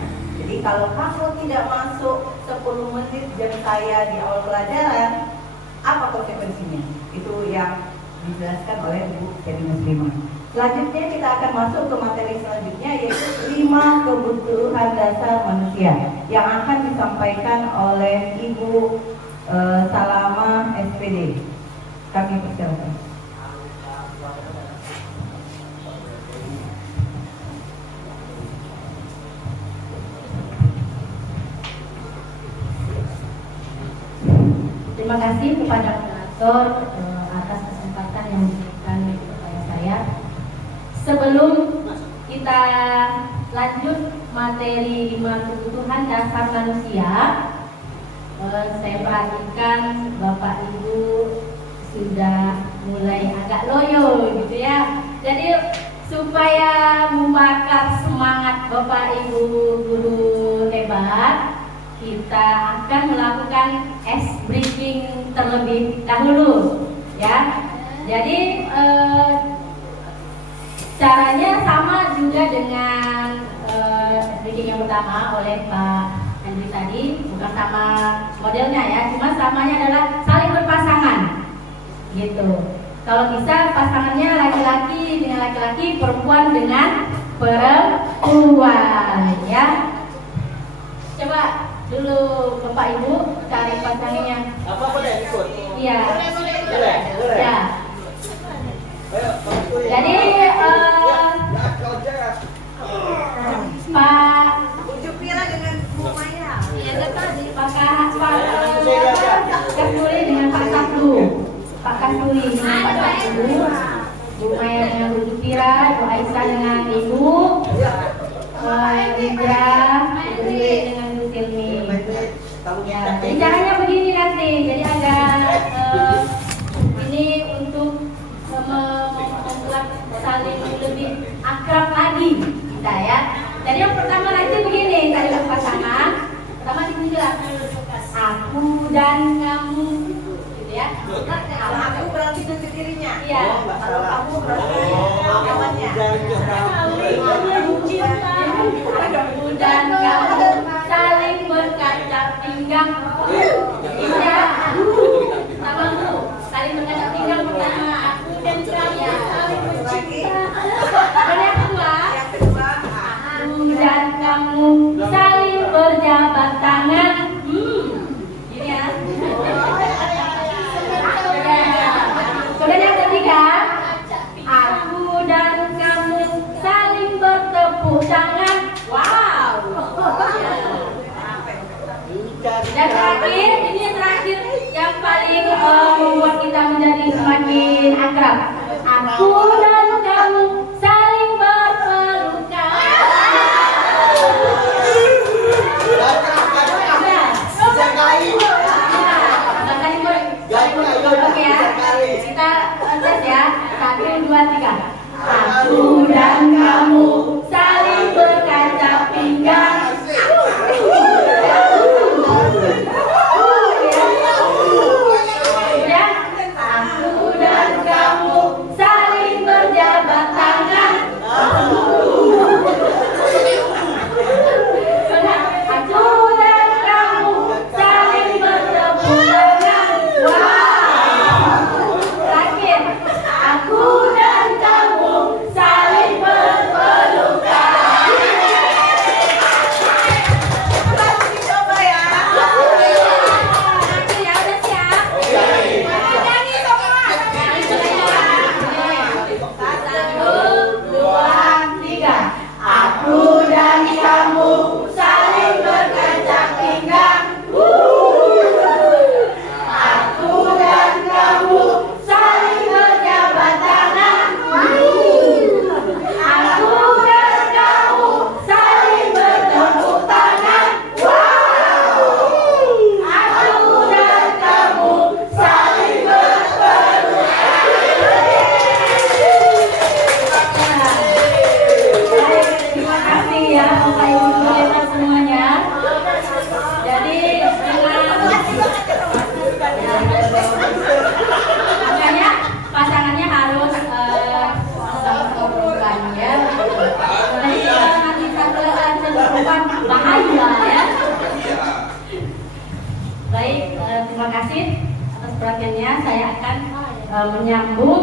Jadi kalau kamu tidak masuk 10 menit jam saya di awal pelajaran, apa konsekuensinya? Itu yang dijelaskan oleh Ibu Seri Muslimah. Selanjutnya kita akan masuk ke materi selanjutnya, yaitu 5 kebutuhan dasar manusia yang akan disampaikan oleh Ibu Salama SPD. Kami persilakan. Terima kasih kepada moderator atas kesempatan yang diberikan kepada saya. Sebelum kita lanjut materi 5 kebutuhan dasar manusia, saya perhatikan Bapak Ibu sudah mulai agak loyo gitu ya. Jadi supaya membakar semangat Bapak Ibu guru hebat, kita akan melakukan ice breaking terlebih dahulu ya. Jadi caranya sama juga dengan ice breaking yang pertama oleh Pak Andri tadi, bukan sama modelnya ya, cuma samanya adalah saling berpasangan gitu. Kalau bisa pasangannya laki-laki dengan laki-laki, perempuan dengan perempuan, ya. Coba dulu Bapak Ibu cari pasangannya. Apa boleh ikut? Iya. Boleh. Ya. Jadi Pak Kasturi dengan Pak Sabdu, Pak Kasturi dengan Pak Sabdu, Bu Maya dengan Bu Jupira, Bu Aisyah dengan Ibu Indra, Bu Dewi dengan Bu Silmi. Ya, jadi caranya begini nanti, jadi agak ini untuk membuat saling lebih akrab lagi kita ya. Jadi yang pertama nanti begini, tadi pasangan pertama dijelas aku dan kamu, gitu ya. Kalau aku berarti dengan dirinya. Iya. Kalau kamu berarti lawannya. Aku dan kamu saling berkaca pinggang. Iya. Sama Bu, saling berkaca pinggang pertama. Aku dan kamu saling bercinta. Dan yang kedua, aku dan kamu saling berjabat tangan. Gini ya. Kemudian yang ketiga, aku dan kamu saling bertepuk tangan. Wow. Dan terakhir, ini yang terakhir yang paling membuat kita menjadi semakin akrab. Aku dan kamu saling berpelukan. Oke ya, kita tes ya. 1, 2, 3. Aku dan kamu saling berkaca pinggang. Ya, aku dan kamu saling berjabat tangan. Aku dan kamu saling bertepuk tangan. Wow. Terakhir, aku dan kamu saling berpelukan. Coba ya. Nanti ya udah siap. Nyanyi semua. Satu, dua, tiga. Aku dan kamu saling berkaca pinggang. Aku dan kamu saling berjabat tangan. Aku dan kamu saling bertepuk tangan. Aku dan kamu saling berpelukan. Baik, terima kasih ya Bapak Ibu Saudara semuanya. Jadi makanya pasangannya harus sama-sama perempuan ya. Nanti kalau nanti satu perempuan bahaya ya. Baik, terima kasih atas perhatiannya. Saya akan menyambung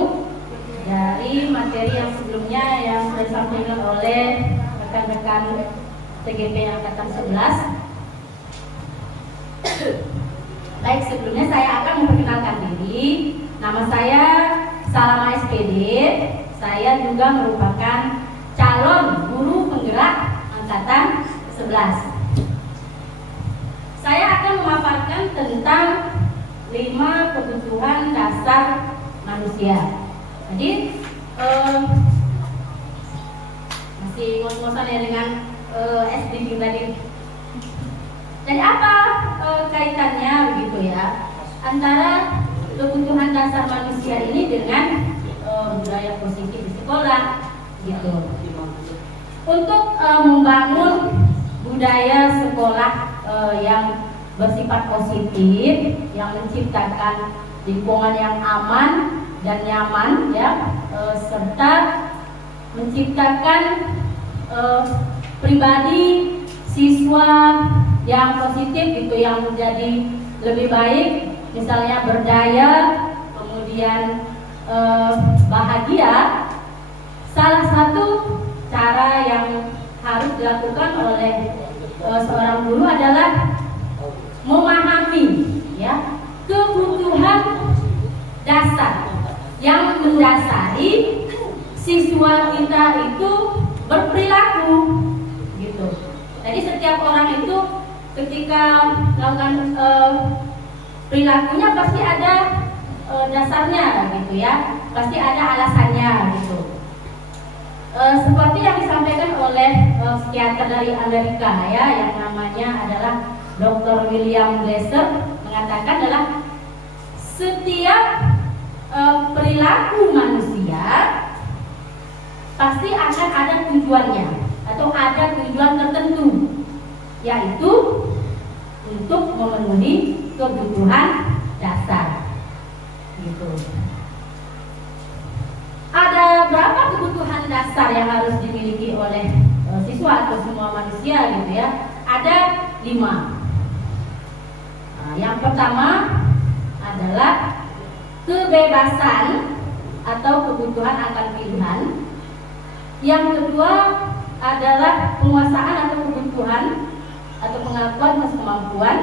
dari materi yang sebelumnya yang sudah disampaikan oleh rekan-rekan TGP Angkatan 11. Baik, sebelumnya saya akan memperkenalkan diri. Nama saya Salama SPD. Saya juga merupakan calon guru penggerak Angkatan 11. Saya akan memaparkan tentang 5 kebutuhan dasar manusia. Jadi masih ngos-ngosan ya dengan SDG tadi. Jadi apa kaitannya begitu ya antara kebutuhan dasar manusia ini dengan budaya positif di sekolah gitu. Untuk membangun budaya sekolah yang bersifat positif, yang menciptakan lingkungan yang aman dan nyaman ya, serta menciptakan pribadi siswa yang positif gitu, yang menjadi lebih baik, misalnya berdaya, kemudian bahagia, salah satu cara yang harus dilakukan oleh seorang guru adalah memahami ya kebutuhan dasar yang mendasari siswa kita itu berperilaku gitu. Jadi setiap orang itu ketika melakukan perilakunya pasti ada dasarnya gitu ya, pasti ada alasannya gitu. Seperti yang disampaikan oleh psikiater dari Amerika ya, yang namanya adalah Dr. William Glasser, mengatakan adalah setiap perilaku manusia pasti akan ada tujuannya atau ada tujuan tertentu, yaitu untuk memenuhi kebutuhan dasar gitu. Ada berapa kebutuhan dasar yang harus dimiliki oleh siswa atau semua manusia gitu ya? Ada 5. Nah, yang pertama adalah kebebasan atau kebutuhan akan pilihan. Yang kedua adalah penguasaan atau kebutuhan atau pengakuan atas kemampuan.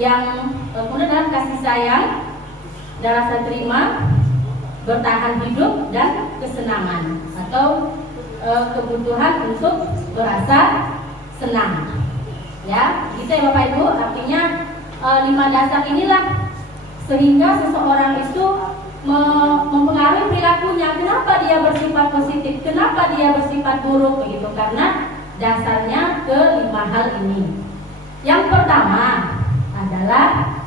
Yang kemudian adalah kasih sayang dan rasa terima, bertahan hidup dan kesenangan atau kebutuhan untuk merasa senang. Ya, gitu ya Bapak Ibu. Artinya 5 dasar inilah sehingga seseorang itu mempengaruhi perilakunya. Kenapa dia bersifat positif? Kenapa dia bersifat buruk? Begitu, karena dasarnya ke 5 hal ini. Yang pertama adalah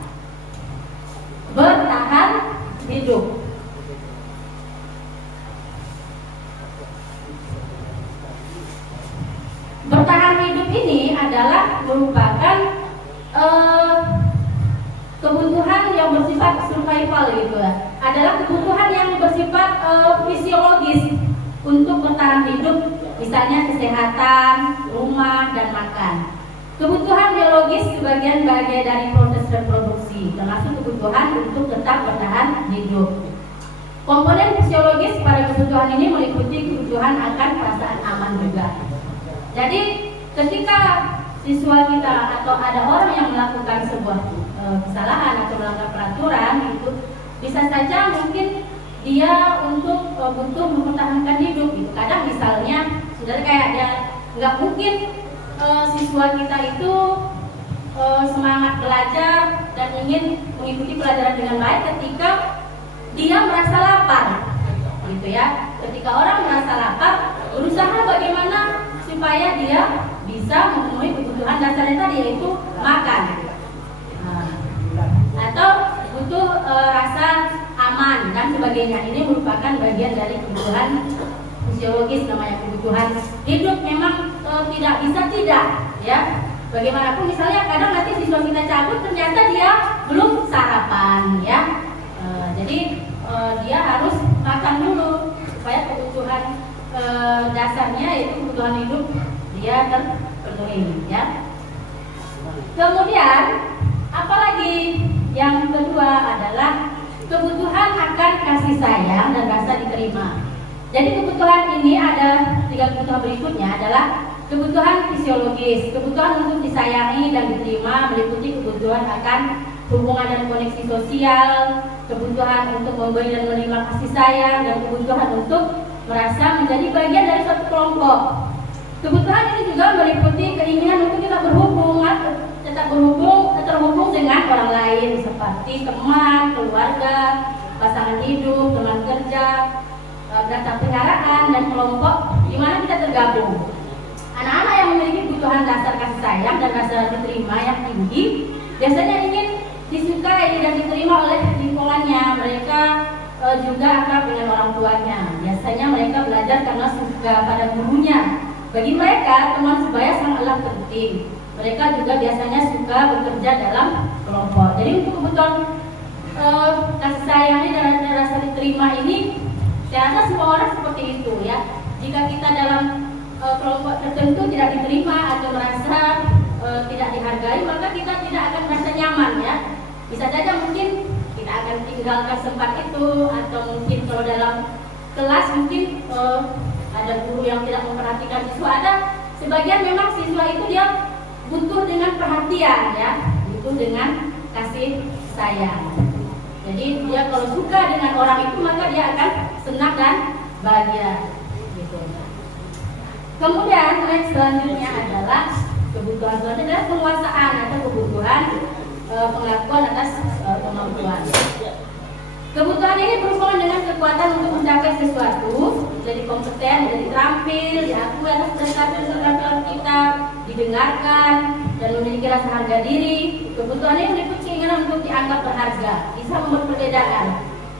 bertahan hidup. Bertahan hidup ini adalah merupakan kebutuhan yang bersifat survival gitu ya. Adalah kebutuhan yang bersifat fisiologis untuk bertahan hidup, misalnya kesehatan, rumah, dan makan. Kebutuhan biologis sebagian bagian dari proses reproduksi, termasuk kebutuhan untuk tetap bertahan hidup. Komponen fisiologis pada kebutuhan ini meliputi kebutuhan akan perasaan aman juga. Jadi ketika siswa kita atau ada orang yang melakukan sebuah kesalahan atau melanggar peraturan, itu bisa saja mungkin dia untuk butuh mempertahankan hidup gitu. Kadang misalnya sudah kayak dia nggak mungkin siswa kita itu semangat belajar dan ingin mengikuti pelajaran dengan baik ketika dia merasa lapar gitu ya. Ketika orang merasa lapar, berusaha bagaimana supaya dia bisa memenuhi kebutuhan dasarnya tadi, yaitu makan, atau butuh rasa aman dan sebagainya. Ini merupakan bagian dari kebutuhan fisiologis, namanya kebutuhan hidup. Memang tidak bisa tidak ya. Bagaimanapun misalnya kadang nanti siswa kita cabut ternyata dia belum sarapan ya. Jadi dia harus makan dulu supaya kebutuhan dasarnya, yaitu kebutuhan hidup, dia terpenuhi ya. Kemudian apalagi yang kedua adalah kebutuhan akan kasih sayang dan rasa diterima. Jadi kebutuhan ini ada 3 kebutuhan berikutnya adalah kebutuhan fisiologis, kebutuhan untuk disayangi dan diterima, meliputi kebutuhan akan hubungan dan koneksi sosial, kebutuhan untuk memberi dan menerima kasih sayang, dan kebutuhan untuk merasa menjadi bagian dari suatu kelompok. Kebutuhan ini juga meliputi keinginan untuk kita terhubung dengan orang lain seperti teman, keluarga, pasangan hidup, teman kerja, data peliharaan, dan kelompok di mana kita tergabung. Anak-anak yang memiliki kebutuhan dasar kasih sayang dan rasa diterima yang tinggi biasanya ingin disukai dan diterima oleh lingkungannya. Mereka juga akrab dengan orang tuanya. Biasanya mereka belajar karena suka pada gurunya. Bagi mereka, teman sebaya sangatlah penting. Mereka juga biasanya suka bekerja dalam kelompok. Jadi untuk kebutuhan kasih sayang ini dan rasa diterima ini, saya rasa semua orang seperti itu ya. Jika kita dalam kelompok tertentu tidak diterima atau merasa tidak dihargai, maka kita tidak akan merasa nyaman ya. Bisa saja mungkin kita kita akan tinggalkan tempat itu, atau mungkin kalau dalam kelas mungkin ada guru yang tidak memperhatikan siswa. Ada sebagian memang siswa itu dia butuh dengan perhatian, ya, butuh dengan kasih sayang. Jadi dia kalau suka dengan orang itu maka dia akan senang dan bahagia, gitu. Kemudian next selanjutnya adalah kebutuhan selanjutnya adalah penguasaan atau kebutuhan pengakuan atas kemampuan. Kebutuhan ini berhubungan dengan kekuatan untuk mencapai sesuatu, jadi kompeten, jadi terampil, diakui atas prestasi keterampilan kita, didengarkan, dan memiliki rasa harga diri. Kebutuhan ini meliputi keinginan untuk dianggap berharga, bisa membuat perbedaan,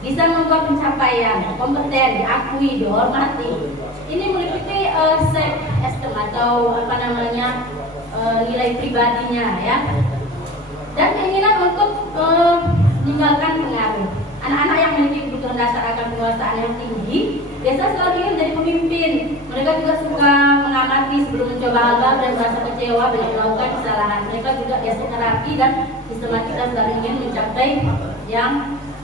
bisa membuat pencapaian, kompeten, diakui, dihormati. Ini meliputi self-esteem atau nilai pribadinya, ya. Dan keinginan untuk meninggalkan pengaruh. Anak-anak yang memiliki kebutuhan dasar akan penguasaan yang tinggi biasa selalu ingin menjadi pemimpin. Mereka juga suka mengamati sebelum mencoba hal baru dan merasa kecewa bila melakukan kesalahan. Mereka juga biasanya rapi dan sistematika selalu ingin mencapai yang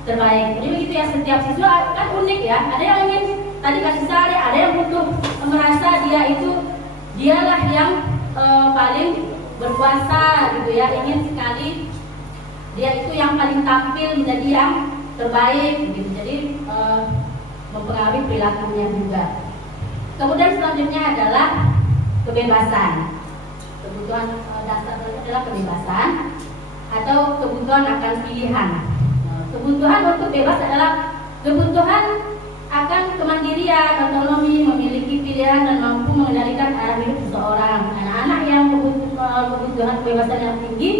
terbaik. Jadi begitu ya, setiap siswa kan unik ya. Ada yang ingin tadi kasih sayang, ada yang butuh merasa dialah yang paling berkuasa gitu ya. Ingin sekali dia itu yang paling tampil menjadi yang terbaik gitu. Jadi mempengaruhi perilakunya juga. Kemudian selanjutnya adalah kebebasan. Kebutuhan dasar adalah kebebasan atau kebutuhan akan pilihan. Kebutuhan untuk bebas adalah kebutuhan akan kemandirian, otonomi, memiliki pilihan dan mampu mengendalikan arah hidup seseorang. Anak-anak yang kebutuhan kebebasan yang tinggi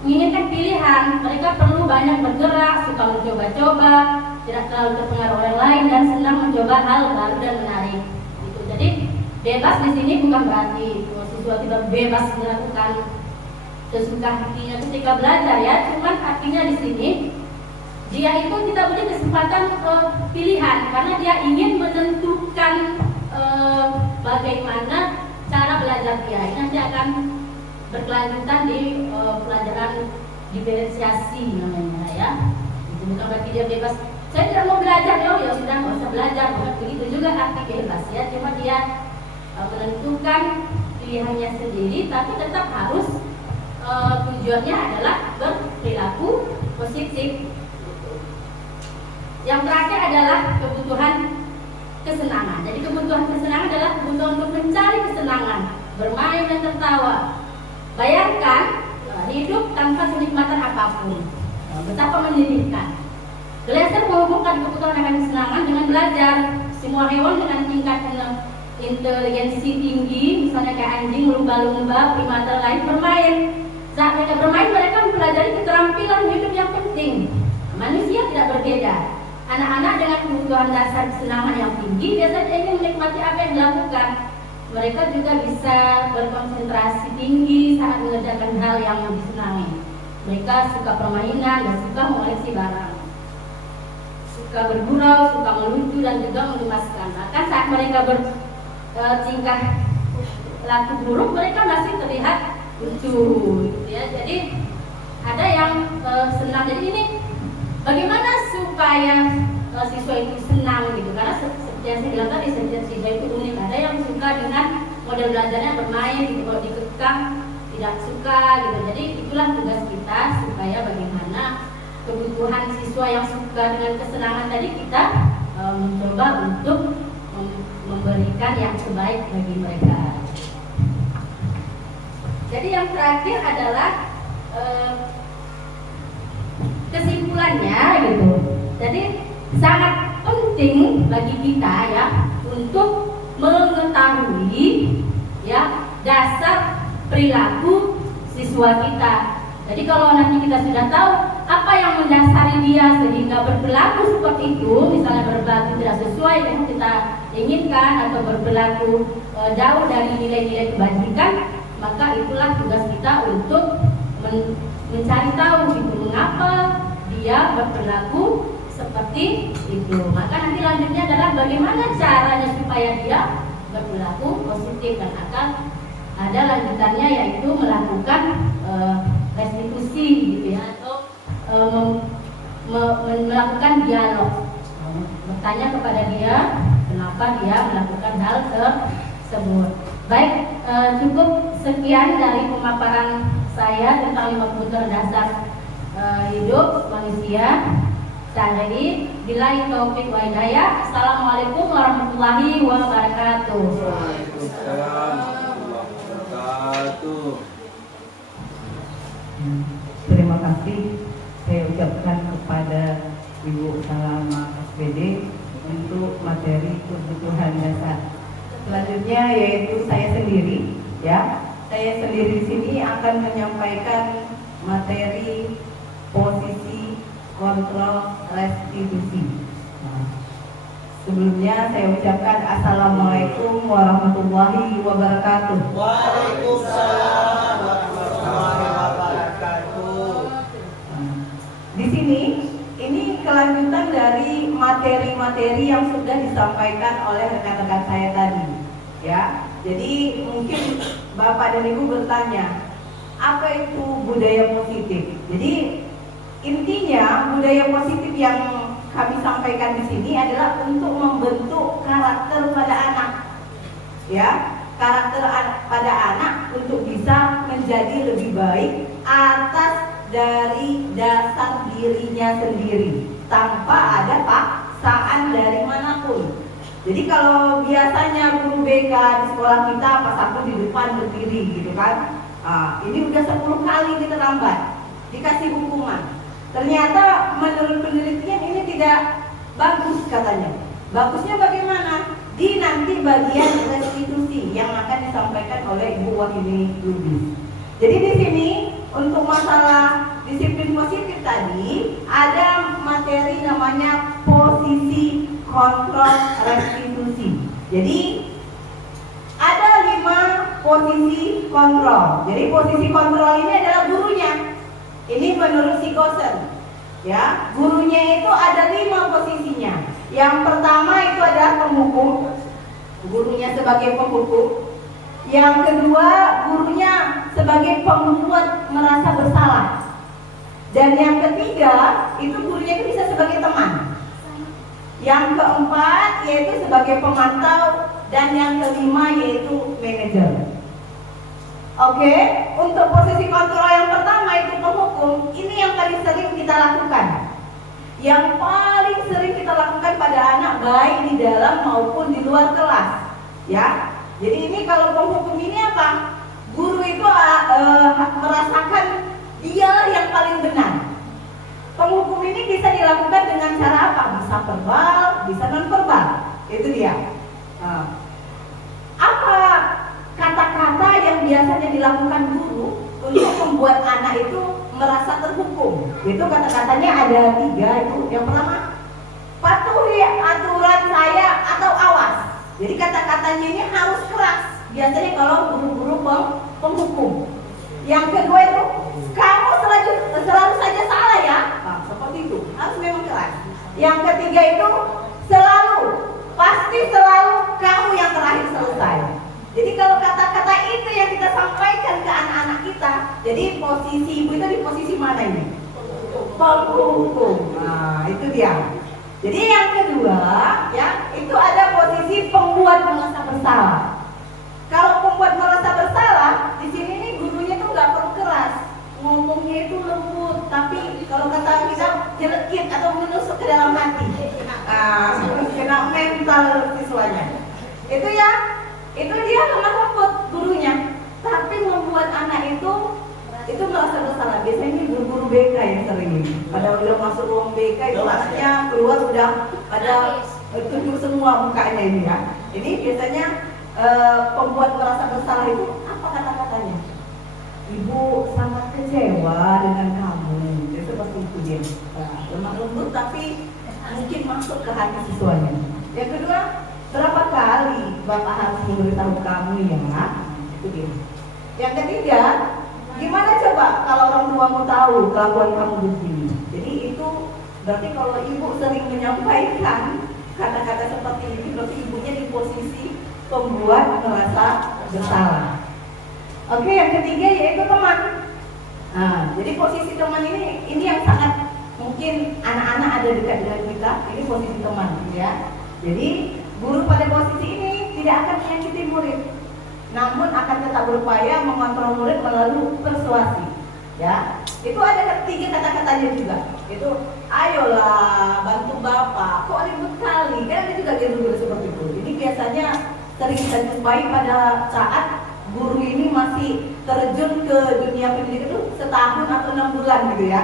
menginginkan pilihan, mereka perlu banyak bergerak, suka mencoba-coba, tidak terlalu terpengaruh orang lain dan senang mencoba hal baru dan menarik. Gitu. Jadi bebas di sini bukan berarti siswa tidak bebas melakukan sesuka hatinya ketika belajar, ya. Cuman artinya di sini dia itu kita beri kesempatan pilihan karena dia ingin menentukan bagaimana cara belajar dia. Ini nanti akan berkelanjutan di pelajaran diferensiasi namanya, ya. Itu bukan berarti dia bebas. Saya tidak mau belajar, ya sudah nggak usah belajar. Bukan begitu juga arti bebas, ya. Cuma dia menentukan pilihannya sendiri, tapi tetap harus tujuannya adalah berperilaku positif. Yang terakhir adalah kebutuhan kesenangan. Jadi kebutuhan kesenangan adalah kebutuhan untuk mencari kesenangan, bermain dan tertawa. Bayangkan hidup tanpa kenikmatan apapun, betapa menyedihkan. Glasser menghubungkan kebutuhan akan kesenangan dengan belajar. Semua hewan dengan tingkat inteligensi tinggi, misalnya kayak anjing, lumba-lumba, primata lain bermain. Saat mereka bermain, mereka mempelajari keterampilan hidup yang penting. Manusia tidak berbeda. Anak-anak dengan kebutuhan dasar kesenangan yang tinggi biasanya ingin menikmati apa yang dilakukan. Mereka juga bisa berkonsentrasi tinggi saat mengerjakan hal yang disenangi. Mereka suka permainan dan suka mengoleksi barang, suka bergurau, suka melucu dan juga mengemaskan. Bahkan saat mereka bertingkah laku buruk, mereka masih terlihat lucu, gitu ya. Jadi ada yang senang. Jadi ini bagaimana supaya siswa itu senang gitu, karena seperti yang saya bilang tadi, setiap siswa itu unik. Ada yang suka dengan model belajarnya bermain gitu, kalau dikekang tidak suka gitu. Jadi itulah tugas kita, supaya bagaimana kebutuhan siswa yang suka dengan kesenangan tadi kita mencoba untuk memberikan yang terbaik bagi mereka. Jadi yang terakhir adalah kesimpulannya gitu. Jadi sangat penting bagi kita, ya, untuk mengetahui, ya, dasar perilaku siswa kita. Jadi kalau nanti kita sudah tahu apa yang mendasari dia sehingga berperilaku seperti itu, misalnya berperilaku tidak sesuai dengan kita inginkan atau berperilaku jauh dari nilai-nilai kebajikan, maka itulah tugas kita untuk mencari tahu gitu, mengapa dia berperilaku seperti itu. Maka nanti lanjutnya adalah bagaimana caranya supaya dia berperilaku positif, dan akan ada lanjutannya yaitu melakukan restitusi gitu ya, atau melakukan dialog, bertanya kepada dia kenapa dia melakukan hal tersebut. Baik, cukup sekian dari pemaparan saya tentang 5 putar dasar hidup manusia. Sehari billahi taufik wa hidayah. Assalamualaikum warahmatullahi wabarakatuh. Waalaikumsalam warahmatullahi wabarakatuh. Terima kasih saya ucapkan kepada Ibu Salama SPD untuk materi kebutuhan dasar. Selanjutnya yaitu saya sendiri, ya. Saya sendiri di sini akan menyampaikan materi posisi kontrol restitusi. Nah, sebelumnya saya ucapkan Assalamualaikum warahmatullahi wabarakatuh. Waalaikumsalam warahmatullahi wabarakatuh. Di sini ini kelanjutan dari materi-materi yang sudah disampaikan oleh rekan-rekan saya tadi, ya. Jadi mungkin Bapak dan Ibu bertanya, apa itu budaya positif? Jadi intinya budaya positif yang kami sampaikan di sini adalah untuk membentuk karakter pada anak, ya, karakter pada anak untuk bisa menjadi lebih baik atas dari dasar dirinya sendiri tanpa ada paksaan dari manapun. Jadi kalau biasanya guru BK di sekolah kita pas aku di depan berdiri gitu kan, ini udah 10 kali kita lambat dikasih hukuman. Ternyata menurut penelitian ini tidak bagus katanya. Bagusnya bagaimana? Di nanti bagian restitusi yang akan disampaikan oleh Ibu Wahini Lubis. Jadi di sini untuk masalah disiplin positif tadi ada materi namanya posisi kontrol restitusi. Jadi ada 5 posisi kontrol. Jadi posisi kontrol ini adalah gurunya. Ini menurut si Gosen, ya, gurunya itu ada 5 posisinya. Yang pertama itu adalah penghukum, gurunya sebagai penghukum. Yang kedua, gurunya sebagai pembuat merasa bersalah. Dan yang ketiga, itu gurunya itu bisa sebagai teman. Yang keempat yaitu sebagai pemantau, dan yang kelima yaitu manajer. Oke, untuk posisi kontrol yang pertama itu penghukum, ini yang paling sering kita lakukan. Yang paling sering kita lakukan pada anak baik di dalam maupun di luar kelas, ya. Jadi ini kalau penghukum ini apa? Guru itu merasakan dia yang paling benar. Penghukum ini bisa dilakukan dengan cara apa? Bisa verbal, bisa non verbal. Itu dia. Apa kata-kata yang biasanya dilakukan guru untuk membuat anak itu merasa terhukum? Itu kata-katanya ada 3 itu. Yang pertama, patuhi aturan saya atau awas. Jadi kata-katanya ini harus keras. Biasanya kalau guru-guru penghukum. Yang kedua itu, kamu selalu saja salah ya. Nah, seperti itu. Harus memang keras. Yang ketiga itu, pasti selalu kamu yang terakhir selesai. Jadi kalau kata-kata itu yang kita sampaikan ke anak-anak kita, jadi posisi ibu itu di posisi mana ini? Penghukum. Nah, itu dia. Jadi yang kedua, ya, itu ada posisi pembuat merasa bersalah. Kalau pembuat merasa bersalah, di sini nih gurunya tuh nggak perlu keras, ngomongnya itu lembut, tapi kalau kata kita jelekit atau menusuk ke dalam hati, kena mental siswanya. Itu ya. Itu dia lemah lembut gurunya, tapi membuat anak itu merasa bersalah. Biasanya ini guru-guru BK yang sering ini. Pada udah masuk ruang BK itu anaknya keluar udah pada tunjuk semua mukanya ini ya. Ini biasanya pembuat merasa bersalah itu apa kata-katanya? Ibu sangat kecewa dengan kamu. Itu seperti itu dia. Lemah lembut tapi mungkin masuk ke hati siswanya. Yang kedua, berapa kali Bapak harus memberitahu kamu ya? Itu dia. Yang ketiga, gimana coba kalau orang tua mau tahu kelakuan kamu begini? Jadi itu berarti kalau ibu sering menyampaikan kata-kata seperti ini, berarti ibunya di posisi pembuat merasa bersalah. Oke, yang ketiga yaitu teman. Nah, jadi posisi teman ini yang sangat mungkin anak-anak ada dekat dengan kita, ini posisi teman, ya. Jadi guru pada posisi ini tidak akan menyakiti murid, namun akan tetap berupaya mengontrol murid melalui persuasi, ya. Itu ada 3 kata-katanya juga. Itu ayolah bantu bapak, kok ribut kali, kan ada juga guru-guru seperti itu. Jadi biasanya sering kita jumpai pada saat guru ini masih terjun ke dunia pendidikan itu setahun atau 6 bulan gitu ya,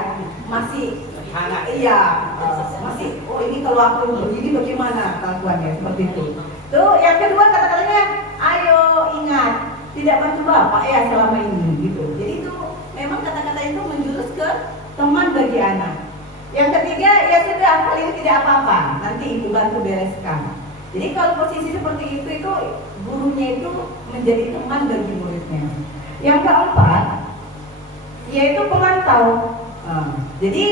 masih Hangat. iya, masih oh ini kalau aku begini bagaimana kelakuannya, seperti itu. Tuh yang kedua kata-katanya, ayo ingat tidak bantu bapak ya selama ini gitu. Jadi itu memang kata-kata itu menjurus ke teman bagi anak. Yang ketiga, ya sudah kali ini tidak apa-apa, nanti ibu bantu bereskan. Jadi kalau posisi seperti itu gurunya itu menjadi teman bagi muridnya. Yang keempat, yaitu pemantau. Jadi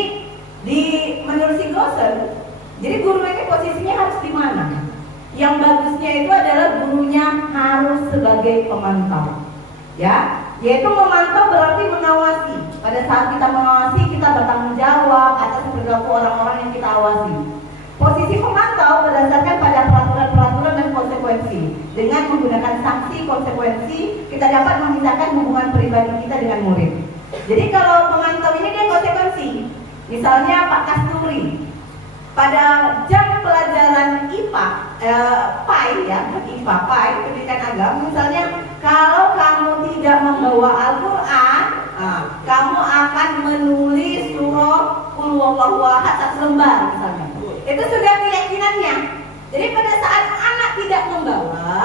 menurut Sigurdsson, jadi guru ini posisinya harus di mana? Yang bagusnya itu adalah gurunya harus sebagai pemantau, ya. Yaitu memantau berarti mengawasi. Pada saat kita mengawasi, kita bertanggung jawab atas perilaku orang-orang yang kita awasi. Posisi pemantau berdasarkan pada peraturan-peraturan dan konsekuensi. Dengan menggunakan sanksi konsekuensi, kita dapat memisahkan hubungan pribadi kita dengan murid. Jadi kalau pemantau ini dia konsekuensi. Misalnya Pak Kasturi, pada jam pelajaran IPA, PAI ya, IPA, PAI, pendidikan agama, misalnya kalau kamu tidak membawa Al-Quran, kamu akan menulis surah Qul Huwallahu Ahad 1 lembar misalnya. Itu sudah keyakinannya. Jadi pada saat anak tidak membawa,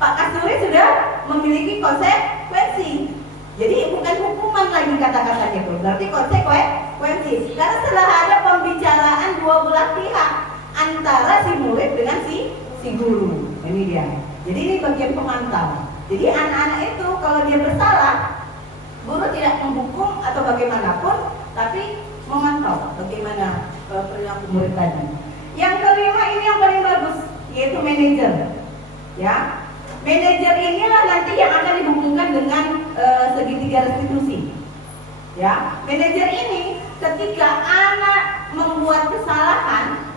Pak Kasturi sudah memiliki konsekuensi. Jadi bukan hukuman lagi kata-katanya itu, berarti konsekuensi. Karena setelah ada pembicaraan dua belah pihak antara si murid dengan si guru. Ini dia. Jadi ini bagian pemantau. Jadi anak-anak itu kalau dia bersalah, guru tidak menghukum atau bagaimanapun, tapi memantau bagaimana perilaku murid tadi. Yang kelima ini yang paling bagus, yaitu manajer. Ya. Manajer inilah nanti yang akan dihubungkan dengan segitiga restitusi. Ya, manajer ini ketika anak membuat kesalahan,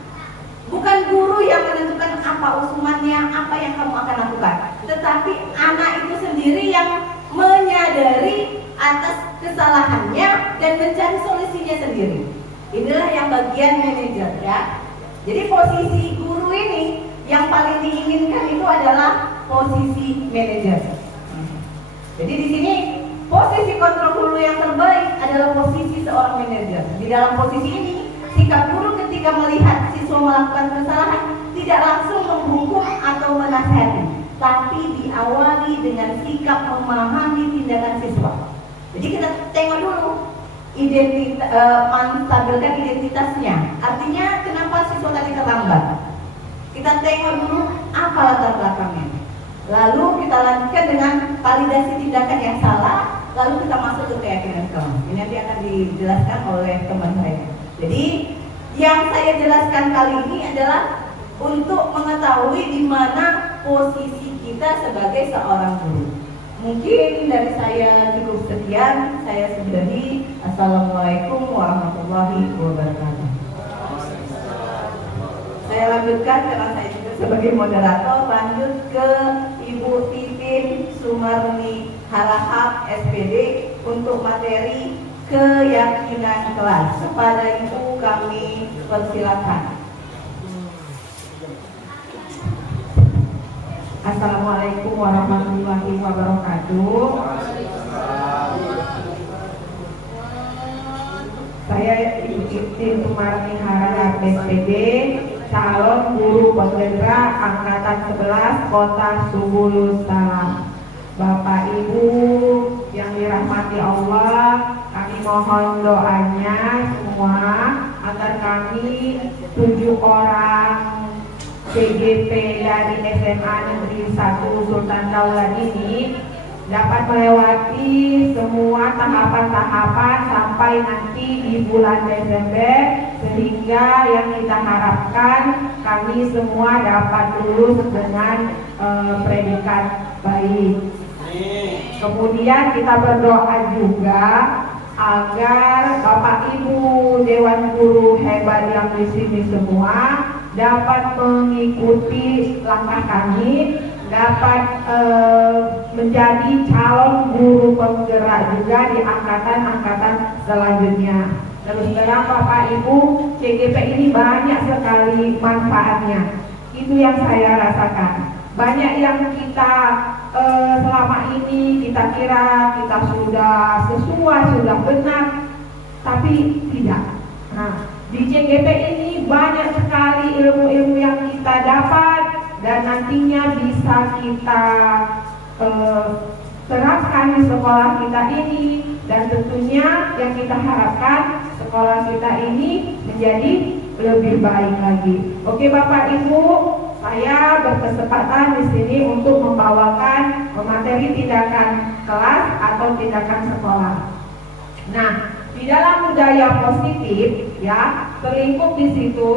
bukan guru yang menentukan apa hukumannya, apa yang kamu akan lakukan, tetapi anak itu sendiri yang menyadari atas kesalahannya dan mencari solusinya sendiri. Inilah yang bagian manajer, ya. Jadi posisi guru ini yang paling diinginkan itu adalah posisi manajer. Jadi di sini posisi kontrol hulu yang terbaik adalah posisi seorang manajer. Di dalam posisi ini, sikap guru ketika melihat siswa melakukan kesalahan tidak langsung menghukum atau menasihati, tapi diawali dengan sikap memahami tindakan siswa. Jadi kita tengok dulu menstabilkan identitasnya. Artinya kenapa siswa tadi terlambat? Kita tengok dulu apa latar belakangnya. Lalu kita lanjutkan dengan validasi tindakan yang salah, lalu kita masuk ke keyakinan kamu. Ini nanti akan dijelaskan oleh teman saya. Jadi yang saya jelaskan kali ini adalah untuk mengetahui di mana posisi kita sebagai seorang guru. Mungkin dari saya cukup sekian, saya sudahi. Assalamualaikum warahmatullahi wabarakatuh. Saya lanjutkan karena saya juga sebagai moderator, lanjut ke Ibu Titin Sumarni Harahap SPD untuk materi keyakinan kelas. Kepada Ibu kami persilakan. Assalamualaikum warahmatullahi wabarakatuh. Saya Ibu Titin Sumarni Harahap SPD, calon guru penggerak angkatan 11 Kota Subulus Salam. Bapak Ibu yang dirahmati Allah, kami mohon doanya semua agar kami 7 orang CGP dari SMA Negeri 1 Sultan Daulat ini dapat melewati semua tahapan-tahapan sampai nanti di bulan Desember, sehingga yang kita harapkan kami semua dapat lulus dengan predikat baik. Kemudian kita berdoa juga agar Bapak Ibu Dewan Guru hebat yang di sini semua dapat mengikuti langkah kami, dapat menjadi calon guru penggerak juga di angkatan-angkatan selanjutnya. Terus terang Bapak Ibu, CGP ini banyak sekali manfaatnya. Itu yang saya rasakan. Banyak yang kita selama ini kita kira kita sudah sesuai, sudah benar, tapi tidak. Nah, di CGP ini banyak sekali ilmu-ilmu yang kita dapat dan nantinya bisa kita terapkan di sekolah kita ini, dan tentunya yang kita harapkan sekolah kita ini menjadi lebih baik lagi. Oke Bapak Ibu, saya berkesempatan di sini untuk membawakan materi tindakan kelas atau tindakan sekolah. Nah, di dalam budaya positif ya, terlingkup di situ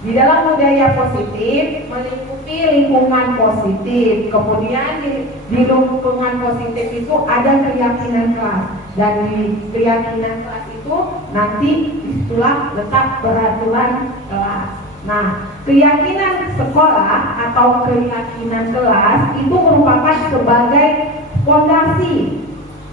di dalam budaya positif melingkupi lingkungan positif. Kemudian di lingkungan positif itu ada keyakinan kelas, dan di keyakinan kelas itu nanti disitulah letak peraturan kelas. Nah, keyakinan sekolah atau keyakinan kelas itu merupakan sebagai fondasi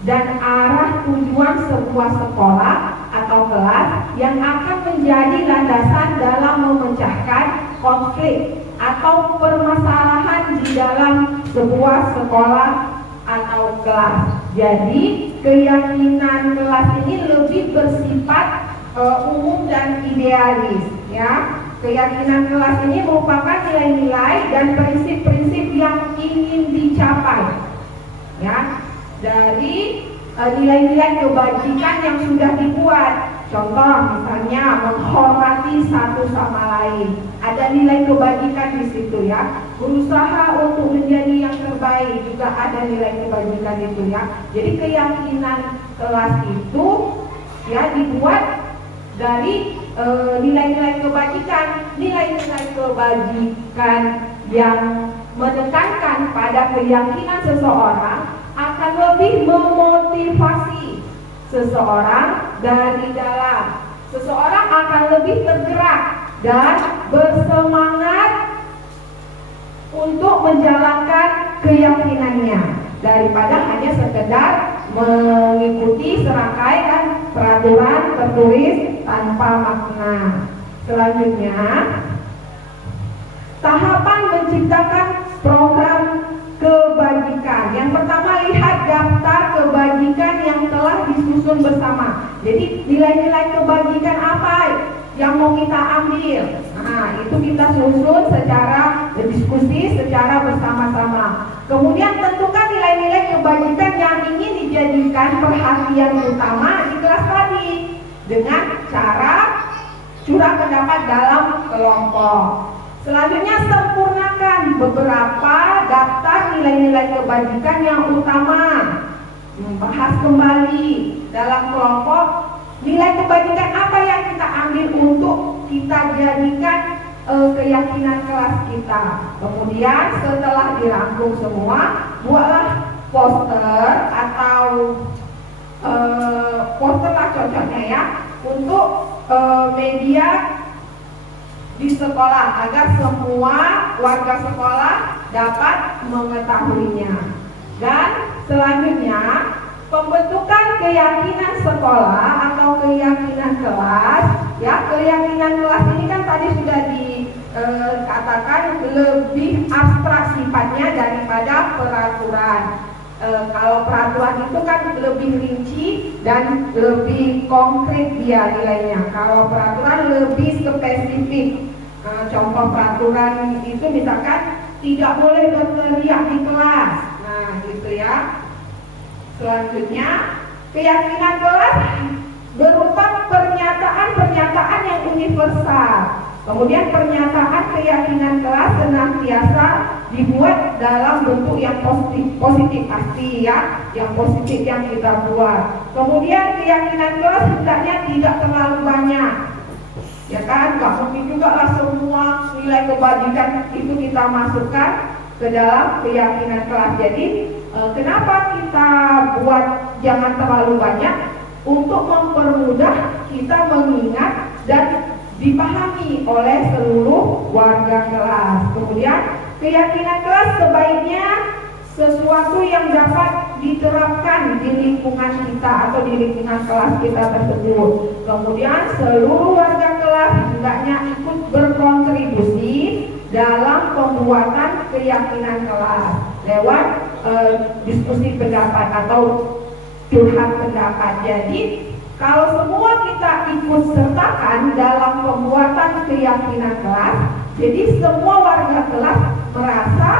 dan arah tujuan sebuah sekolah atau kelas yang akan menjadi landasan dalam memecahkan konflik atau permasalahan di dalam sebuah sekolah atau kelas. Jadi keyakinan kelas ini lebih bersifat umum dan idealis ya. Keyakinan kelas ini merupakan nilai-nilai dan prinsip-prinsip yang ingin dicapai ya, dari nilai-nilai kebajikan yang sudah dibuat. Contoh misalnya menghormati satu sama lain, ada nilai kebajikan di situ ya. Berusaha untuk menjadi yang terbaik juga ada nilai kebajikan itu ya. Jadi keyakinan kelas itu ya dibuat dari nilai-nilai kebajikan, nilai-nilai kebajikan yang menekankan pada keyakinan seseorang akan lebih memotivasi seseorang dari dalam. Seseorang akan lebih tergerak dan bersemangat untuk menjalankan keyakinannya daripada hanya sekedar mengikuti serangkaian peraturan tertulis tanpa makna. Selanjutnya, tahapan menciptakan program kebajikan. Yang pertama, lihat daftar kebajikan yang telah disusun bersama. Jadi nilai-nilai kebajikan apa yang mau kita ambil? Nah, itu kita susun secara diskusi, secara bersama-sama. Kemudian tentukan nilai-nilai kebajikan yang ingin dijadikan perhatian utama di kelas tadi dengan cara curah pendapat dalam kelompok. Selanjutnya, sempurnakan beberapa daftar nilai-nilai kebajikan yang utama. Membahas kembali dalam kelompok nilai kebajikan apa yang kita ambil untuk kita jadikan keyakinan kelas kita. Kemudian setelah dirangkum semua, buatlah poster atau poster lah cocoknya ya, untuk media di sekolah agar semua warga sekolah dapat mengetahuinya. Dan selanjutnya, pembentukan keyakinan sekolah atau keyakinan kelas ya. Keyakinan kelas ini kan tadi sudah dikatakan lebih abstrak sifatnya daripada peraturan. Kalau peraturan itu kan lebih rinci dan lebih konkret dia nilainya. Kalau peraturan lebih spesifik. Contoh peraturan itu misalkan tidak boleh berteriak di kelas. Nah, gitu ya. Selanjutnya, keyakinan kelas berupa pernyataan-pernyataan yang universal. Kemudian pernyataan keyakinan kelas senantiasa dibuat dalam bentuk yang positif pasti ya, yang positif yang kita buat. Kemudian keyakinan kelas hendaknya tidak terlalu banyak, ya kan? Gak mungkin juga lah semua nilai kebajikan itu kita masukkan ke dalam keyakinan kelas. Jadi Kenapa kita buat jangan terlalu banyak? Untuk mempermudah kita mengingat dan dipahami oleh seluruh warga kelas. Kemudian keyakinan kelas sebaiknya sesuatu yang dapat diterapkan di lingkungan kita atau di lingkungan kelas kita tersebut. Kemudian seluruh warga kelas hendaknya ikut berkontribusi dalam pembuatan keyakinan kelas lewat diskusi pendapat atau curhat pendapat. Jadi kalau semua kita ikut sertakan dalam pembuatan keyakinan kelas, jadi semua warga kelas merasa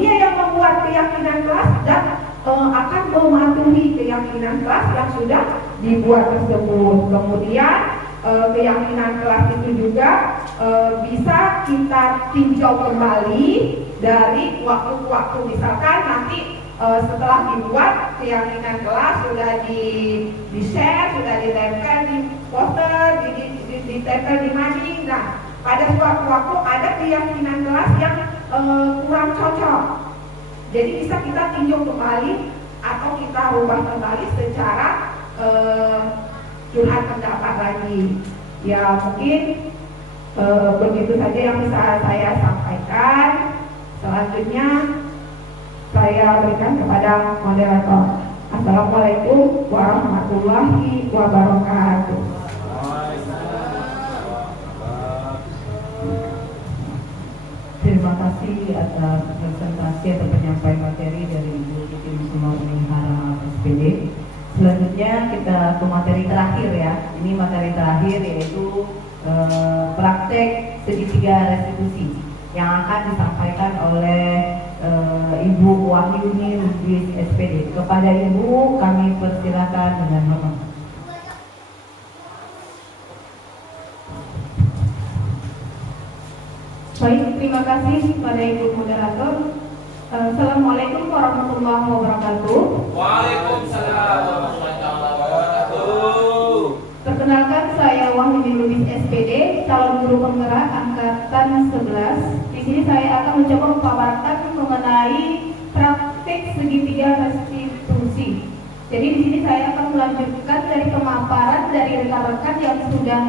dia yang membuat keyakinan kelas dan akan mematuhi keyakinan kelas yang sudah dibuat tersebut. Kemudian keyakinan kelas itu juga bisa kita tinjau kembali dari waktu ke waktu. Misalkan nanti setelah dibuat keyakinan kelas sudah di-share, sudah ditempel di poster, ditempel di mading. Nah, pada suatu waktu ada keyakinan kelas yang kurang cocok. Jadi bisa kita tinjau kembali atau kita rubah kembali secara curhat pendapat lagi. Ya mungkin begitu saja yang bisa saya sampaikan. Selanjutnya saya berikan kepada moderator. Assalamualaikum warahmatullahi wabarakatuh. Terima kasih atas presentasi atau penyampaian materi dari Ibu Titi Wisma Unihara SPD. Selanjutnya kita ke materi terakhir ya. Ini materi terakhir yaitu praktek segitiga restitusi yang akan disampaikan oleh Ibu Wahyuni Lubis SPD. Kepada Ibu kami persilakan dengan hormat. Baik, terima kasih kepada Ibu moderator. Assalamualaikum warahmatullahi wabarakatuh. Waalaikumsalam warahmatullahi wabarakatuh. Perkenalkan, saya Wahyuni Lubis SPD, calon guru penggerak angkatan 11. Di sini saya akan mencoba memaparkan mengenai praktik segitiga restitusi. Jadi di sini saya akan melanjutkan dari pemaparan dari rekan-rekan yang sudah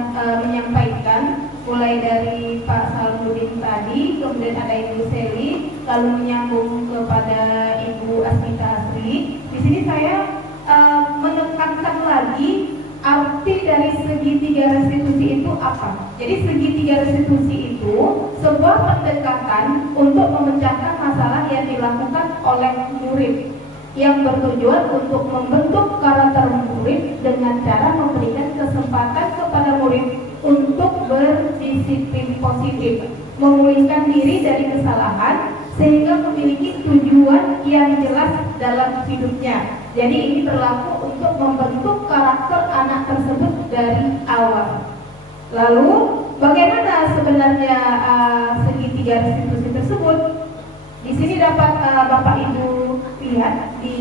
menyampaikan, mulai dari Pak Salmudin tadi, kemudian ada Ibu Seli, lalu menyambung kepada Ibu Asmita Asri. Di sini saya menekankan lagi arti dari segitiga restitusi itu apa. Jadi segitiga restitusi itu sebuah pendekatan untuk memecahkan masalah yang dilakukan oleh murid, yang bertujuan untuk membentuk karakter murid dengan cara memberikan kesempatan kepada murid untuk berdisiplin positif, memulihkan diri dari kesalahan sehingga memiliki tujuan yang jelas dalam hidupnya. Jadi ini berlaku untuk membentuk karakter anak tersebut dari awal. Lalu bagaimana sebenarnya segitiga restitusi tersebut? Di sini dapat Bapak Ibu lihat di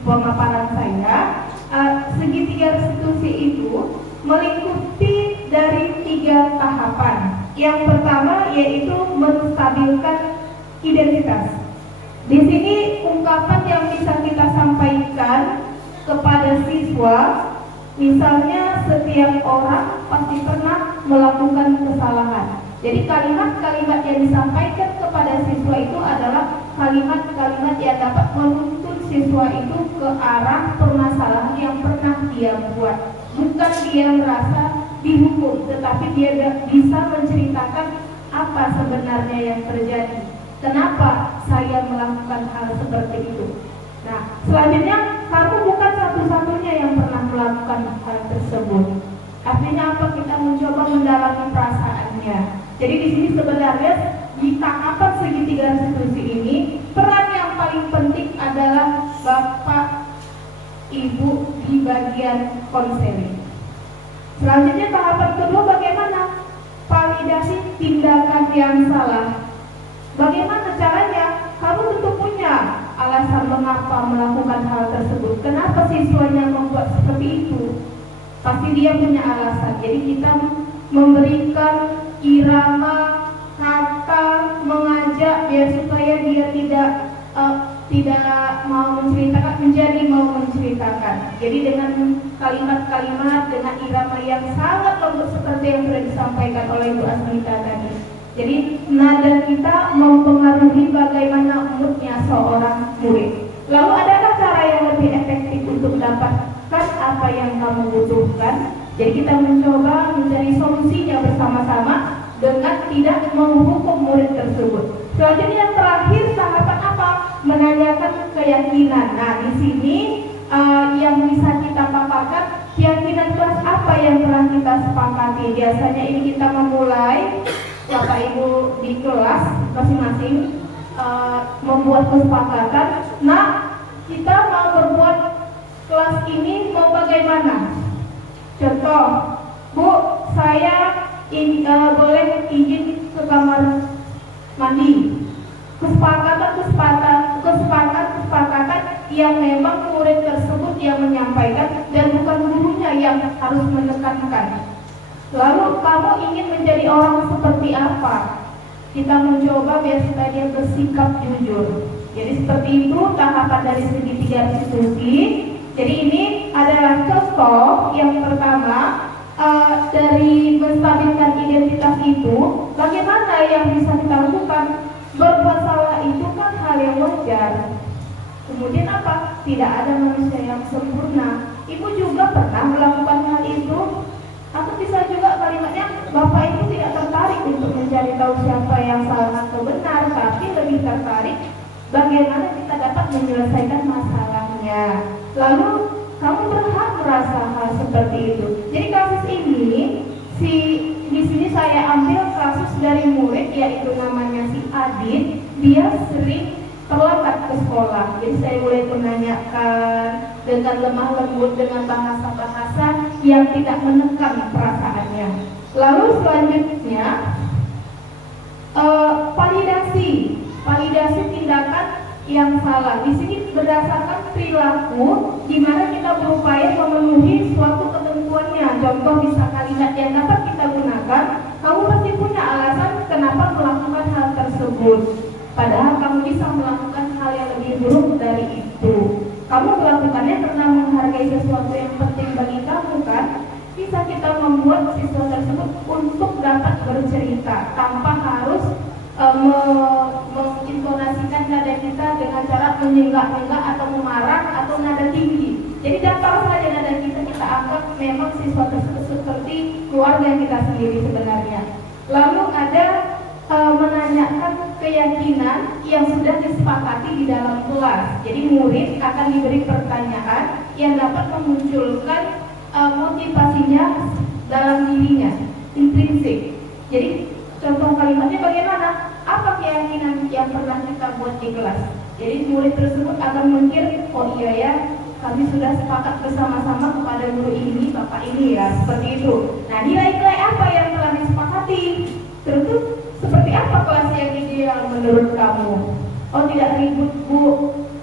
pemaparan saya, segitiga restitusi itu meliputi dari 3 tahapan. Yang pertama yaitu menstabilkan identitas. Di sini ungkapan yang bisa kita sampaikan kepada siswa, misalnya setiap orang pasti pernah melakukan kesalahan. Jadi kalimat-kalimat yang disampaikan kepada siswa itu adalah kalimat-kalimat yang dapat menuntun siswa itu ke arah permasalahan yang pernah dia buat. Bukan dia merasa dihukum, tetapi dia bisa menceritakan apa sebenarnya yang terjadi. Kenapa saya melakukan hal seperti itu? Nah, selanjutnya kamu bukan satu-satunya yang pernah melakukan hal tersebut. Artinya apa? Kita mencoba mendalami perasaannya. Jadi di sini sebenarnya di tahapan segitiga restitusi ini peran yang paling penting adalah Bapak Ibu di bagian konseling. Selanjutnya tahapan kedua bagaimana? Validasi tindakan yang salah. Bagaimana caranya? Kamu tentu punya alasan mengapa melakukan hal tersebut. Kenapa siswanya membuat seperti itu? Pasti dia punya alasan. Jadi kita memberikan irama kata mengajak biar supaya dia tidak mau menceritakan menjadi mau menceritakan. Jadi dengan kalimat-kalimat, dengan irama yang sangat lembut seperti yang sudah disampaikan oleh Ibu Asmita tadi. Jadi nada kita mempengaruhi bagaimana moodnya seorang murid. Lalu adakah cara yang lebih efektif untuk mendapatkan apa yang kamu butuhkan? Jadi kita mencoba mencari solusinya bersama-sama dengan tidak menghukum murid tersebut. Selanjutnya yang terakhir, tahapan apa? Menanyakan keyakinan. Nah, di sini yang bisa kita paparkan keyakinan kelas apa yang telah kita sepakati. Biasanya ini kita memulai Bapak Ibu di kelas masing-masing membuat kesepakatan. Nah, kita mau berbuat kelas ini mau bagaimana? Contoh, Bu, saya boleh izin ke kamar mandi. Kesepakatan yang memang murid tersebut yang menyampaikan dan bukan gurunya yang harus menekankan. Lalu kamu ingin menjadi orang seperti apa? Kita mencoba biar supaya dia bersikap jujur. Jadi seperti itu tahapan dari segitiga diskusi. Jadi ini adalah contoh yang pertama dari menstabilkan identitas itu. Bagaimana yang bisa kita lakukan? Berbuat salah itu kan hal yang wajar. Kemudian apa? Tidak ada manusia yang sempurna. Ibu juga pernah melakukan hal itu. Atau bisa juga kalimatnya, Bapak Ibu tidak tertarik untuk mencari tahu siapa yang salah atau benar, tapi lebih tertarik bagaimana kita dapat menyelesaikan masalahnya. Lalu kamu berhak merasa hal seperti itu. Jadi kasus ini, di sini saya ambil kasus dari murid, yaitu namanya si Adit. Dia sering terlambat ke sekolah. Jadi saya mulai menanyakan dengan lemah lembut, dengan bahasa-bahasa yang tidak menekan perasaannya. Lalu selanjutnya validasi tindakan yang salah. Di sini berdasarkan perilaku, di mana kita berupaya memenuhi suatu ketentuannya. Contoh bisa kalimat yang dapat kita gunakan, kamu pasti punya alasan kenapa melakukan hal tersebut. Padahal kamu bisa melakukan hal yang lebih buruk dari itu. Kamu melakukannya karena menghargai sesuatu yang penting bagi kamu kan? Bisa kita membuat siswa tersebut untuk dapat bercerita tanpa harus mengintonasikan nada kita dengan cara menyenggak-nenggak atau memarah atau nada tinggi. Jadi dapat saja nada kita anggap memang siswa tersebut seperti keluarga kita sendiri sebenarnya. Lalu ada menanyakan keyakinan yang sudah disepakati di dalam kelas. Jadi murid akan diberi pertanyaan yang dapat memunculkan motivasinya dalam dirinya, intrinsik. Jadi contoh kalimatnya bagaimana? Apa keyakinan yang pernah kita buat di kelas? Jadi murid tersebut akan mikir, oh iya ya, kami sudah sepakat bersama-sama kepada guru ini, bapak ini ya, seperti itu. Nah, nilai-nilai apa yang telah disepakati? Terus seperti apa kelas yang ideal menurut kamu? Oh, tidak ribut, Bu,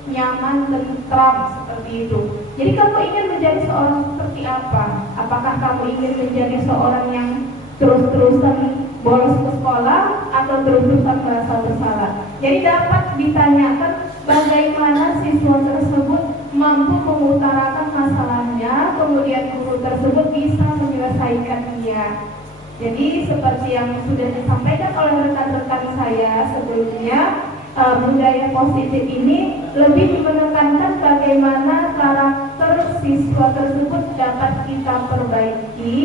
nyaman, tentram, seperti itu. Jadi kamu ingin menjadi seorang seperti apa? Apakah kamu ingin menjadi seorang yang terus-terusan bolos ke sekolah atau terus-terusan merasa bersalah? Jadi dapat ditanyakan bagaimana siswa tersebut mampu mengutarakan masalahnya, kemudian guru tersebut bisa menyelesaikannya. Jadi seperti yang sudah disampaikan oleh rekan-rekan saya sebelumnya, budaya positif ini lebih menekankan bagaimana karakter siswa tersebut dapat kita perbaiki.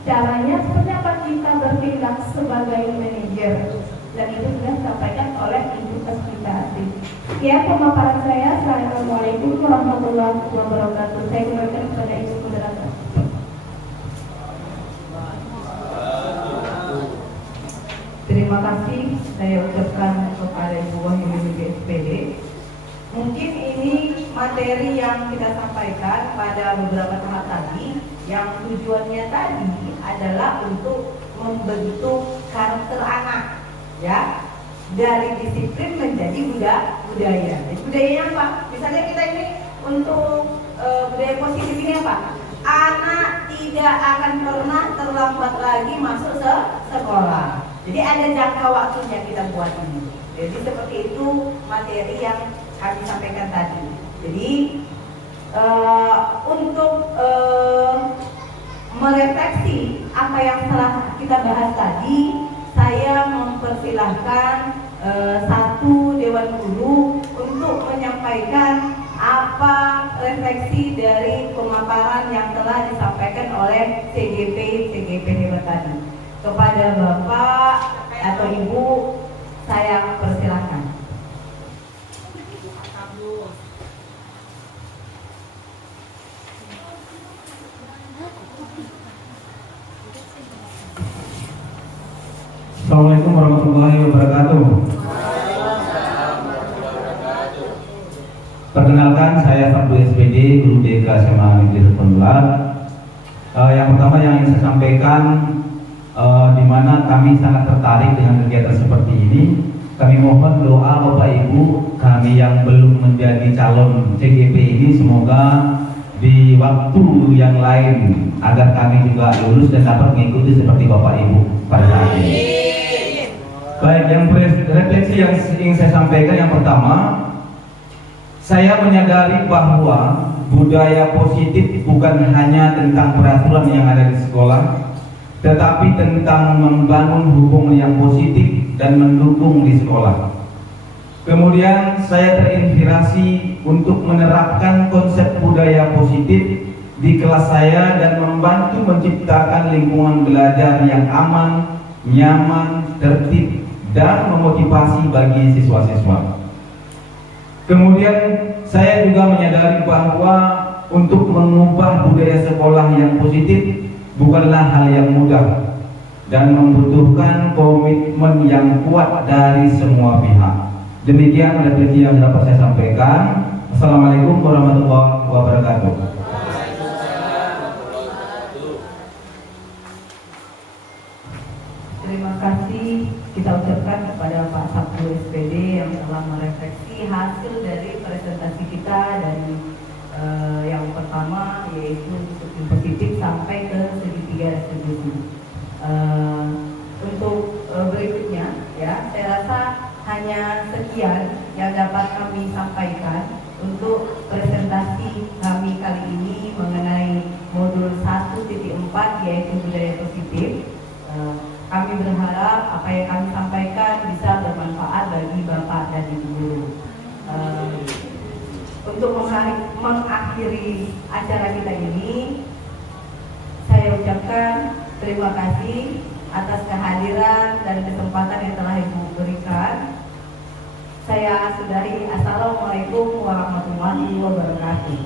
Caranya seperti apa kita bertindak sebagai manajer, dan itu sudah disampaikan oleh Ibu Asmita. Ya, pemaparan saya. Assalamualaikum warahmatullahi wabarakatuh. Saya kembalikan kepada Ibu Moderator. Terima kasih saya ucapkan kepada Ibu Wahyuni SPD. Mungkin ini materi yang kita sampaikan pada beberapa tahap tadi, yang tujuannya tadi adalah untuk membentuk karakter anak, ya, dari disiplin menjadi budaya. Jadi budayanya apa? Misalnya kita ini untuk budaya positif ini apa? Anak tidak akan pernah terlambat lagi masuk sekolah. Jadi ada jangka waktunya kita buat ini. Jadi seperti itu materi yang kami sampaikan tadi. Jadi untuk merefleksi apa yang telah kita bahas tadi, saya mempersilahkan satu Dewan Guru untuk menyampaikan apa refleksi dari pemaparan yang telah disampaikan oleh CGP Dewan tadi. Kepada Bapak atau Ibu, saya persilahkan. Assalamualaikum warahmatullahi wabarakatuh. Perkenalkan, saya Sabtu SPD, Guru DK SMA Negeri Penggelar. Yang pertama yang ingin saya sampaikan, di mana kami sangat tertarik dengan kegiatan seperti ini. Kami mohon doa Bapak Ibu kami yang belum menjadi calon CGP ini, semoga di waktu yang lain agar kami juga lulus dan dapat mengikuti seperti Bapak Ibu pada saat ini. Baik, yang refleksi yang ingin saya sampaikan, yang pertama, saya menyadari bahwa budaya positif bukan hanya tentang peraturan yang ada di sekolah, tetapi tentang membangun hubungan yang positif dan mendukung di sekolah. Kemudian saya terinspirasi untuk menerapkan konsep budaya positif di kelas saya dan membantu menciptakan lingkungan belajar yang aman, nyaman, tertib, dan memotivasi bagi siswa-siswa. Kemudian saya juga menyadari bahwa untuk mengubah budaya sekolah yang positif bukanlah hal yang mudah dan membutuhkan komitmen yang kuat dari semua pihak. Demikian refleksi yang dapat saya sampaikan. Assalamualaikum warahmatullahi wabarakatuh. Terima kasih kita ucapkan kepada Pak Sabtu SPD yang telah merefleksi hasil dari presentasi kita dari yang pertama, yaitu segi positif sampai ke segitiga retribusi. Untuk berikutnya, ya, saya rasa hanya sekian yang dapat kami sampaikan untuk presentasi kami kali ini mengenai modul 1.4, yaitu budaya positif. Kami berharap apa yang kami sampaikan bisa bermanfaat bagi Bapak dan Ibu guru. Untuk mengakhiri acara kita ini, saya ucapkan terima kasih atas kehadiran dan kesempatan yang telah Ibu berikan. Saya sudahi. Assalamualaikum warahmatullahi wabarakatuh.